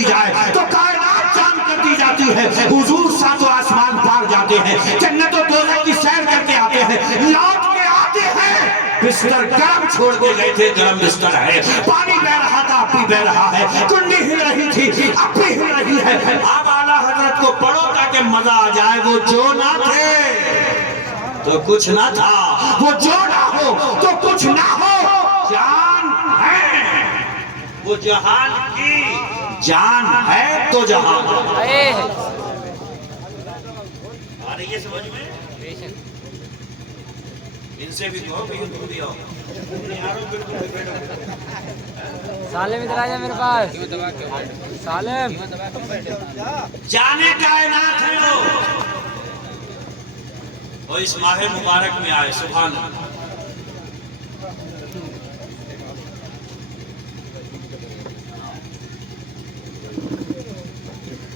دی جائے تو کائنات جان کر دی جاتی ہے. حضور ساتوں آسمان پار جاتے ہیں, جنت و دوزخ کی سیر کر کے آتے ہیں, لوٹ کے آتے ہیں, بستر گرم چھوڑ کے گئے تھے, گرم بستر ہے, پانی بہ رہا تھا اب بھی بہ رہا ہے, کنڈی ہل رہی تھی اب بھی ہل رہی ہے. اب اعلیٰ حضرت کو پڑھو تاکہ مزہ آ جائے. وہ جو نہ تھے تو کچھ نہ تھا, وہ جو نہ ہو تو کچھ نہ ہو, جان ہے وہ جہان کی, جان ہے تو جہان. آ رہی ہے سمجھ میں؟ ان سے بھی کہو کہ تم بھی آؤ. سالم ادھر آ جا میرے پاس. سالم جانے کائنات ہے وہ, اور اس ماہ مبارک میں آئے. سبحان اللہ.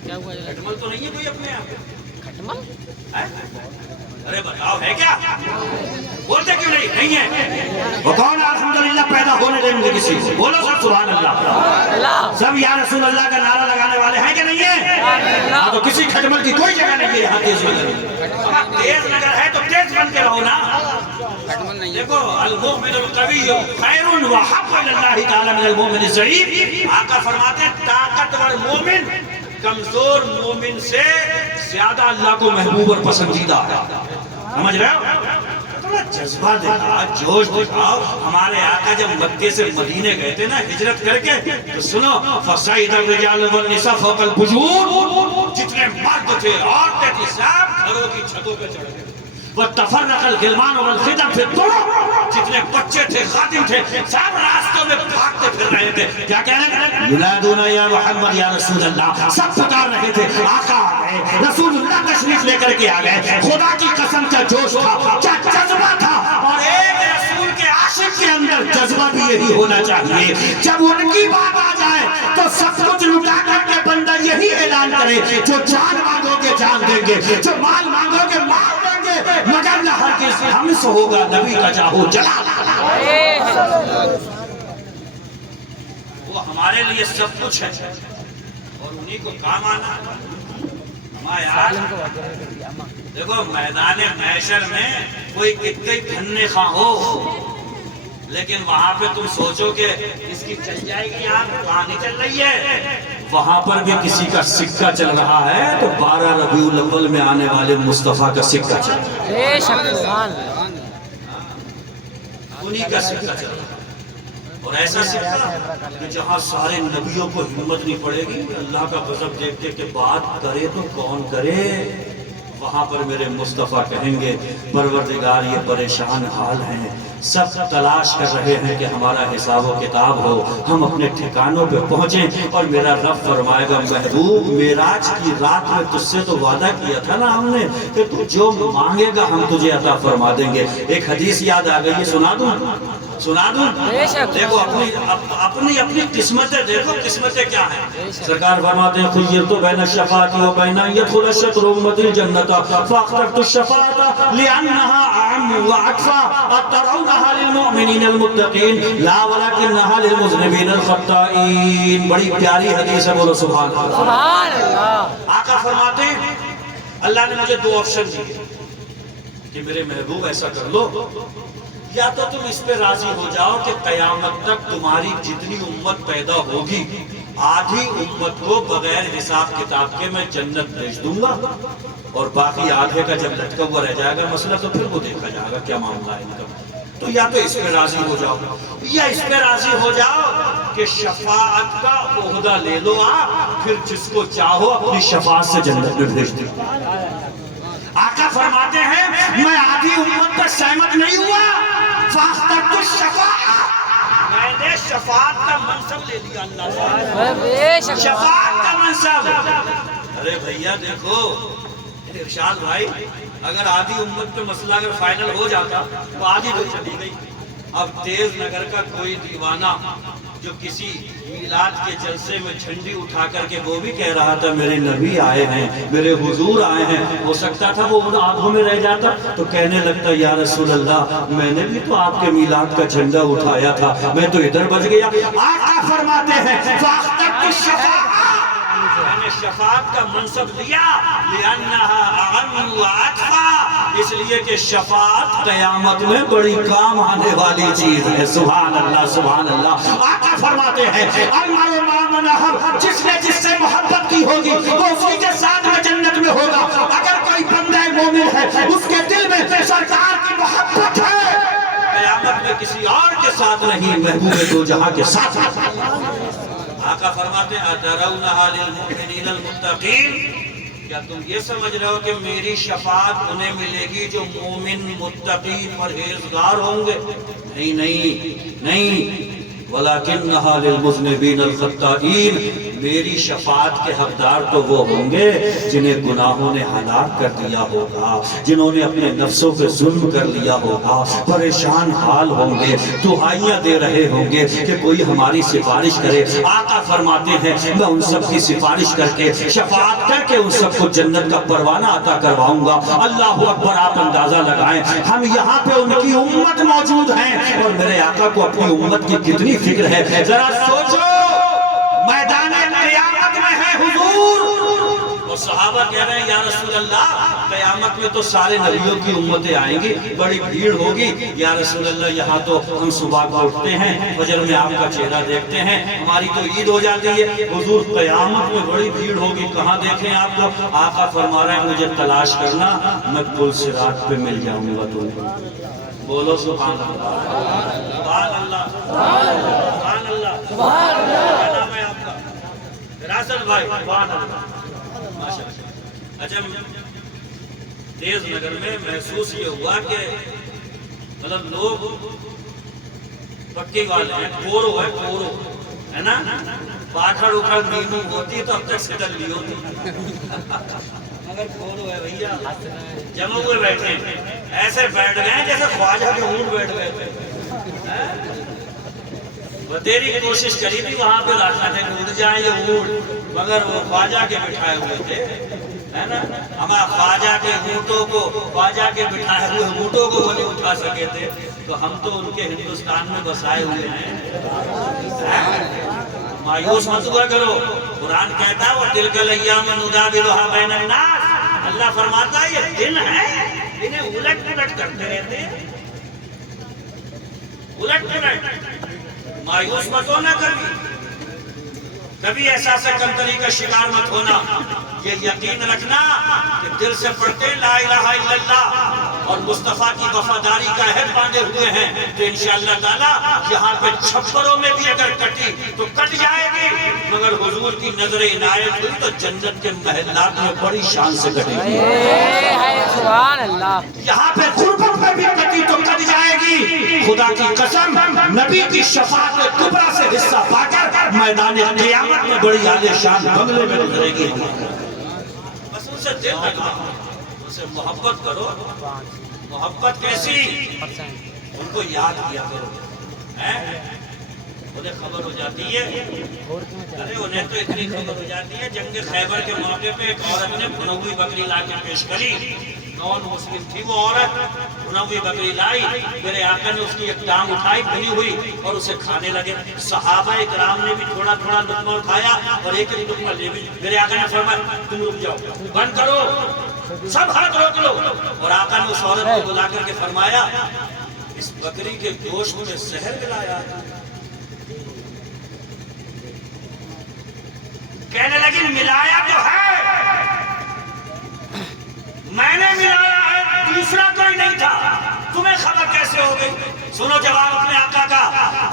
کیا ہوا؟ کھٹمل تو نہیں ہے کوئی اپنے آپ؟ کھٹمل؟ ارے بتاؤ ہے کیا؟ بولتے کیوں نہیں ہے؟ وہ کون الحمدللہ پیدا ہونے دیں گے کسی کو؟ بولو سب سبحان اللہ. سب یا رسول اللہ کا نعرہ لگانے والے ہیں کہ نہیں ہیں؟ تو کسی کھٹمل کی کوئی جگہ نہیں ہے یہاں تیز نگر. تیز نگر ہے تو تیز بن کے رہو نا. دیکھو المؤمن القوی خیر وحب اللہ تعالی من المؤمن الضعیف. آقا فرماتے ہیں طاقتور مومن کمزور مومن سے زیادہ اللہ کو محبوب اور پسندیدہ. سمجھ رہے ہو؟ تھوڑا جذبہ دکھا, جوش دکھاؤ. ہمارے آقا جب مکے سے مدینے گئے تھے نا ہجرت کر کے, تو سنو فَصَعِدَ الرِّجَالُ وَالنِّسَاءُ فَوْقَ الْحُجُورِ, جتنے مرد تھے عورتیں تھیں سب گھروں کی چھتوں پہ چڑھ گئے. وَتَفَرَّقَ الْغِلْمَانُ وَالْخِدَمُ فِي الطُّرُقِ, جتنے بچے تھے خادم تھے سب راستوں میں بھاگتے پھر رہے تھے. کیا کہہ رہے ہیں؟ یُنَادُونَ یا محمد یا رسول اللہ. سب پکار رہے تھے آقا آ گئے, رسول اللہ تشریف لے کر کے آ گئے. خدا کی قسم کا جوش تھا, کیا جذبہ تھا. اور ایک رسول کے عاشق کے اندر جذبہ بھی یہی ہونا چاہیے. جب ان کی بات آ جائے تو سب کچھ لٹا کر کے بندہ یہی اعلان کرے, جو جان مانگو گے جان دیں گے, جو مال مانگو گے مال دیں گے, مگر نہ ہرگز ہم سے ہوگا نبی کا چاہو جلال. وہ ہمارے لیے سب کچھ ہے اور انہی کو کام آنا. دیکھو میدان محشر میں کوئی کتنے دھنے خواہ ہو, لیکن وہاں پہ تم سوچو کہ اس کی چل جائے گی, یہاں پہ کہاں نہیں چل رہی ہے. وہاں پر بھی کسی کا سکہ چل رہا ہے تو 12 ربیع الاول میں آنے والے مصطفیٰ کا سکہ چل رہا ہے. انہی کا سکہ چل رہا ہے. اور ایسا سکہ کہ جہاں سارے نبیوں کو ہمت نہیں پڑے گی اللہ کا غضب دیکھتے کہ بات کرے تو کون کرے, وہاں پر میرے مصطفیٰ کہیں گے پروردگار یہ پریشان حال ہیں, سب تلاش کر رہے ہیں کہ ہمارا حساب و کتاب ہو, ہم اپنے ٹھکانوں پہ پہنچیں. اور میرا رب فرمائے گا محبوب معراج کی رات میں تجھ سے تو وعدہ کیا تھا نا ہم نے کہ تو جو مانگے گا ہم تجھے عطا فرما دیں گے. ایک حدیث یاد آ گئی, سنا دوں سنا دوں. دیکھو اپنی اپنی قسمتیں دیکھو, قسمتیں کیا ہیں. سرکار فرماتے ہیں خیرت بین الشفاعۃ و بین ان يدخل الشطر امتی الجنۃ فاخترت الشفاعۃ لانها اعم واعفى اترونها للمؤمنین المتقین لا ولكنها للمذنبین الخطائین. بڑی پیاری حدیث ہے, بولو سبحان اللہ. سبحان اللہ. آقا فرماتے ہیں اللہ نے مجھے 2 آپشن دیے کہ میرے محبوب ایسا کر لو, یا تو تم اس پہ راضی ہو جاؤ کہ قیامت تک تمہاری جتنی امت پیدا ہوگی آدھی امت کو بغیر حساب کتاب کے میں جنت بھیج دوں گا, اور باقی آدھے کا جب لٹکا ہوا رہ جائے گا مسئلہ تو پھر وہ دیکھا جائے گا کیا معاملہ ہے ان کا. تو یا تو اس پہ راضی ہو جاؤ, یا اس پہ راضی ہو جاؤ کہ شفاعت کا عہدہ لے لو آپ, پھر جس کو چاہو اپنی شفاعت سے جنت میں بھیج دو. آقا فرماتے ہیں میں آدھی امت پر سہمت نہیں ہوا, فاخترت الشفاعۃ, میں نے شفاعت کا منصب لے لیا. اللہ سے شفاعت کا منصب. ارے بھیا دیکھو ارشاد بھائی, اگر آدھی امت پہ مسئلہ اگر فائنل ہو جاتا تو آدھی تو چلی گئی. اب تیز نگر کا کوئی دیوانہ جو کسی میلاد کے جلسے میں جھنڈی اٹھا کر کے وہ بھی کہہ رہا تھا میرے نبی آئے ہیں, میرے حضور آئے ہیں, ہو سکتا تھا وہ ان آنکھوں میں رہ جاتا تو کہنے لگتا یا رسول اللہ میں نے بھی تو آپ کے میلاد کا جھنڈا اٹھایا تھا, میں تو ادھر بچ گیا. آقا فرماتے ہیں فاخترت الشفاعۃ, شفاعت کا منصب دیا لِأَنَّهَا أَعَمُّ وَأَكْفَى، اس لیے کہ شفاعت قیامت میں بڑی کام آنے والی چیز ہے۔ سبحان اللہ سبحان اللہ۔ آقا فرماتے ہیں المرء مع من احب، جس نے جس سے محبت کی ہوگی وہ اسی کے ساتھ میں جنت میں ہوگا۔ اگر کوئی بندہ مومن ہے اس کے دل میں سرکار کی محبت ہے، قیامت میں کسی اور کے ساتھ نہیں، محبوب دو جہاں کے ساتھ ہے۔ آقا فرماتے ہیں أَتَرَوْنَهَا لِلْمُؤْمِنِينَ الْمُتَّقِينَ، کیا تم یہ سمجھ رہے ہو کہ میری شفاعت انہیں ملے گی جو مومن متقی پرہیزگار ہوں گے؟ نہیں نہیں نہیں، وَلَكِنَّهَا لِلْمُذْنِبِينَ الْخَطَّائِينَ، میری شفاعت کے حقدار تو وہ ہوں گے جنہیں گناہوں نے ہلاک کر دیا ہوگا، جنہوں نے اپنے نفسوں پہ ظلم کر لیا ہوگا، پریشان حال ہوں گے، دعائیاں دے رہے ہوں گے کہ کوئی ہماری سفارش کرے۔ آقا فرماتے ہیں میں ان سب کی سفارش کر کے شفاعت کر کے ان سب کو جنت کا پروانہ عطا کرواؤں گا۔ اللہ اکبر، آپ اندازہ لگائیں ہم یہاں پہ ان کی امت موجود ہیں اور میرے آقا کو اپنی امت کی کتنی فکر ہے۔ ذرا سوچو، میدان قیامت میں ہے حضور اور صحابہ کہہ رہے ہیں یا رسول اللہ قیامت میں تو سارے نبیوں کی امتیں آئیں گی، بڑی بھیڑ ہوگی، یا رسول اللہ یہاں تو ہم صبح کو اٹھتے ہیں، فجر میں آپ کا چہرہ دیکھتے ہیں، ہماری تو عید ہو جاتی ہے، حضور قیامت میں بڑی بھیڑ ہوگی، کہاں دیکھیں آپ کو؟ آقا فرما رہے ہیں مجھے تلاش کرنا، میں پل صراط پہ مل جاؤں گا تمہیں۔ بولو سبحان اللہ سبحان اللہ سبحان اللہ سبحان اللہ۔ کیا نام ہے آپ کا؟ راست بھائی، سبحان اللہ ماشاءاللہ۔ اچھا تیز نگر میں محسوس یہ ہوا کہ مطلب لوگ پکی والے ہیں، کورو ہے، کورو ہے نا، پاکھڑ اکھڑ نیمو ہوتی تو اب تک سٹل لی ہوتی، مگر کورو ہے بھئیہ، جمع ہوئے بیٹھے ہیں، ایسے بیٹھ گئے ہیں جیسے خواجہ کے اونٹ بیٹھ گئے تھے۔ بتیری کوشش کری تھی وہاں پہ راستہ تھے کہ اٹھ جائیں یہ اونٹ، مگر وہ خواجہ کے بٹھائے ہوئے تھے، ہے نا، ہمارا خواجہ کے اونٹوں کو، خواجہ کے بٹھائے ہوئے اونٹوں کو وہ نہیں اٹھا سکے تھے، تو ہم تو ان کے ہندوستان میں بسائے ہوئے ہیں۔ مایوس مت ہوا کرو، قرآن کہتا ہے وَتِلْكَ الْأَيَّامُ نُدَاوِلُهَا بَيْنَ النَّاسِ، اللہ فرماتا ہے یہ دن ہے انہیں الٹ پلٹ کرتے رہتے ہیں، الٹ پلٹ۔ مایوس مت ہونا کبھی احساس کمتری کا شکار مت ہونا، یہ یقین رکھنا کہ دل سے پڑھتے لا الہ الا اللہ اور مصطفیٰ کی وفاداری کا عہد باندھے ہوئے ہیں تو انشاءاللہ تعالی یہاں پہ چھپروں میں بھی اگر کٹی تو کٹ جائے گی، مگر حضور کی نظر عنایت ہوئی تو جنت کے محلات میں بڑی شان سے کٹے گی۔ سبحان اللہ۔ یہاں پہ غربت میں بھی کٹی تو کٹ جائے گی، خدا کی قسم نبی کی شفاعت کبریٰ سے حصہ پا کر میدان قیامت میں بڑی عالی شان بنگلے میں گزرے گی۔ بس ان سے دل لگا، ان سے محبت کرو، محبت کیسی؟ ان کو یاد کیا کرو، انہیں خبر ہو جاتی ہے، ارے انہیں تو اتنی خبر ہو جاتی ہے، جنگ خیبر کے موقع پہ ایک عورت نے بھنوی بکری لا کے پیش کری، نون مسلم تھی وہ عورت، بھنوی بکری لائی، میرے آقا نے اس کی ایک ٹانگ اٹھائی بھنی ہوئی اور اسے کھانے لگے، صحابہ اکرام نے بھی تھوڑا تھوڑا لقمہ اٹھایا اور ایک لقمہ لے بھی، میرے آقا نے فرمایا تم رک جاؤ، بند کرو، سب ہاتھ روک لو، اور آقا نے اس عورت کو بلا کر کے فرمایا اس بکری کے گوشت میں زہر ملایا، کہنے لگی ملایا تو ہے، میں نے ملایا ہے، دوسرا کوئی نہیں تھا، تمہیں خبر کیسے ہو گئی؟ سنو جواب اپنے آقا کا،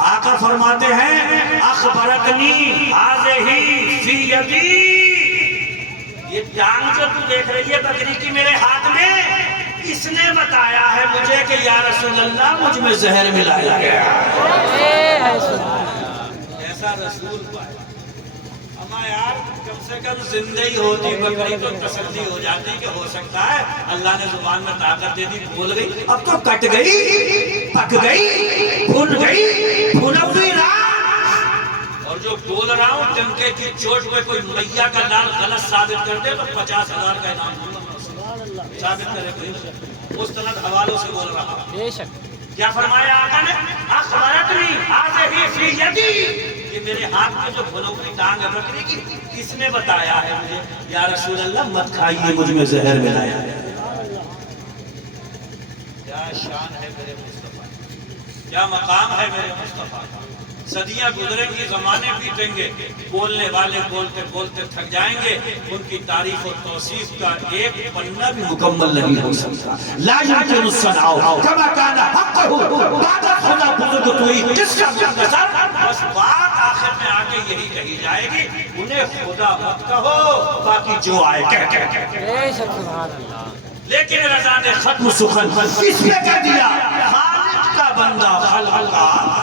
آقا فرماتے ہیں اخبرتنی هذه فی یدی، یہ ٹانگ جو تو دیکھ رہی ہے بکری کی میرے ہاتھ میں، اس نے بتایا ہے مجھے کہ یا رسول اللہ مجھ میں زہر ملایا گیا۔ ایسا رسول پایا، اما یار کم سے کم زندہ ہی ہوتی بکری تو تسلی ہو جاتی کہ ہو سکتا ہے اللہ نے زبان میں طاقت دے دی، بول گئی، اب تو کٹ گئی، پک گئی، بھن گئی، بھنوی رات، اور جو بول رہا ہوں ڈنکے کی چوٹ میں کوئی میاں کا لال غلط ثابت کر دے تو 50,000 کا انعام دوں گا، ثابت کرے کوئی، مستند حوالوں سے بول رہا ہوں۔ کیا فرمایا آقا نے؟ اخبرتنی هذه فی یدی، یہ میرے ہاتھ میں جو بھلوکی ٹانگ ہے بکری کی، کس نے بتایا ہے مجھے؟ یا رسول اللہ مت کھائیے، مجھ میں زہر ملایا ہے۔ کیا شان ہے میرے مصطفیٰ، کیا مقام ہے میرے مصطفیٰ کا۔ صدیاں گزریں گی، زمانے بیتیں گے، بولنے والے بولتے بولتے تھک جائیں گے، ان کی تعریف و توصیف کا ایک پنہ بھی مکمل نہیں ہو سکتا۔ لا يمكن الصنع كما كان حقه بعد خدا بزرگ توئی کس کا نظر بس بات آخر میں آگے یہی کہی جائے گی، انہیں خدا مت کہو، باقی جو آئے کہہ۔ بے شک سبحان اللہ۔ لیکن رضا نے ختم سخن اس نے کہہ دیا خالق کا بندہ خلق کا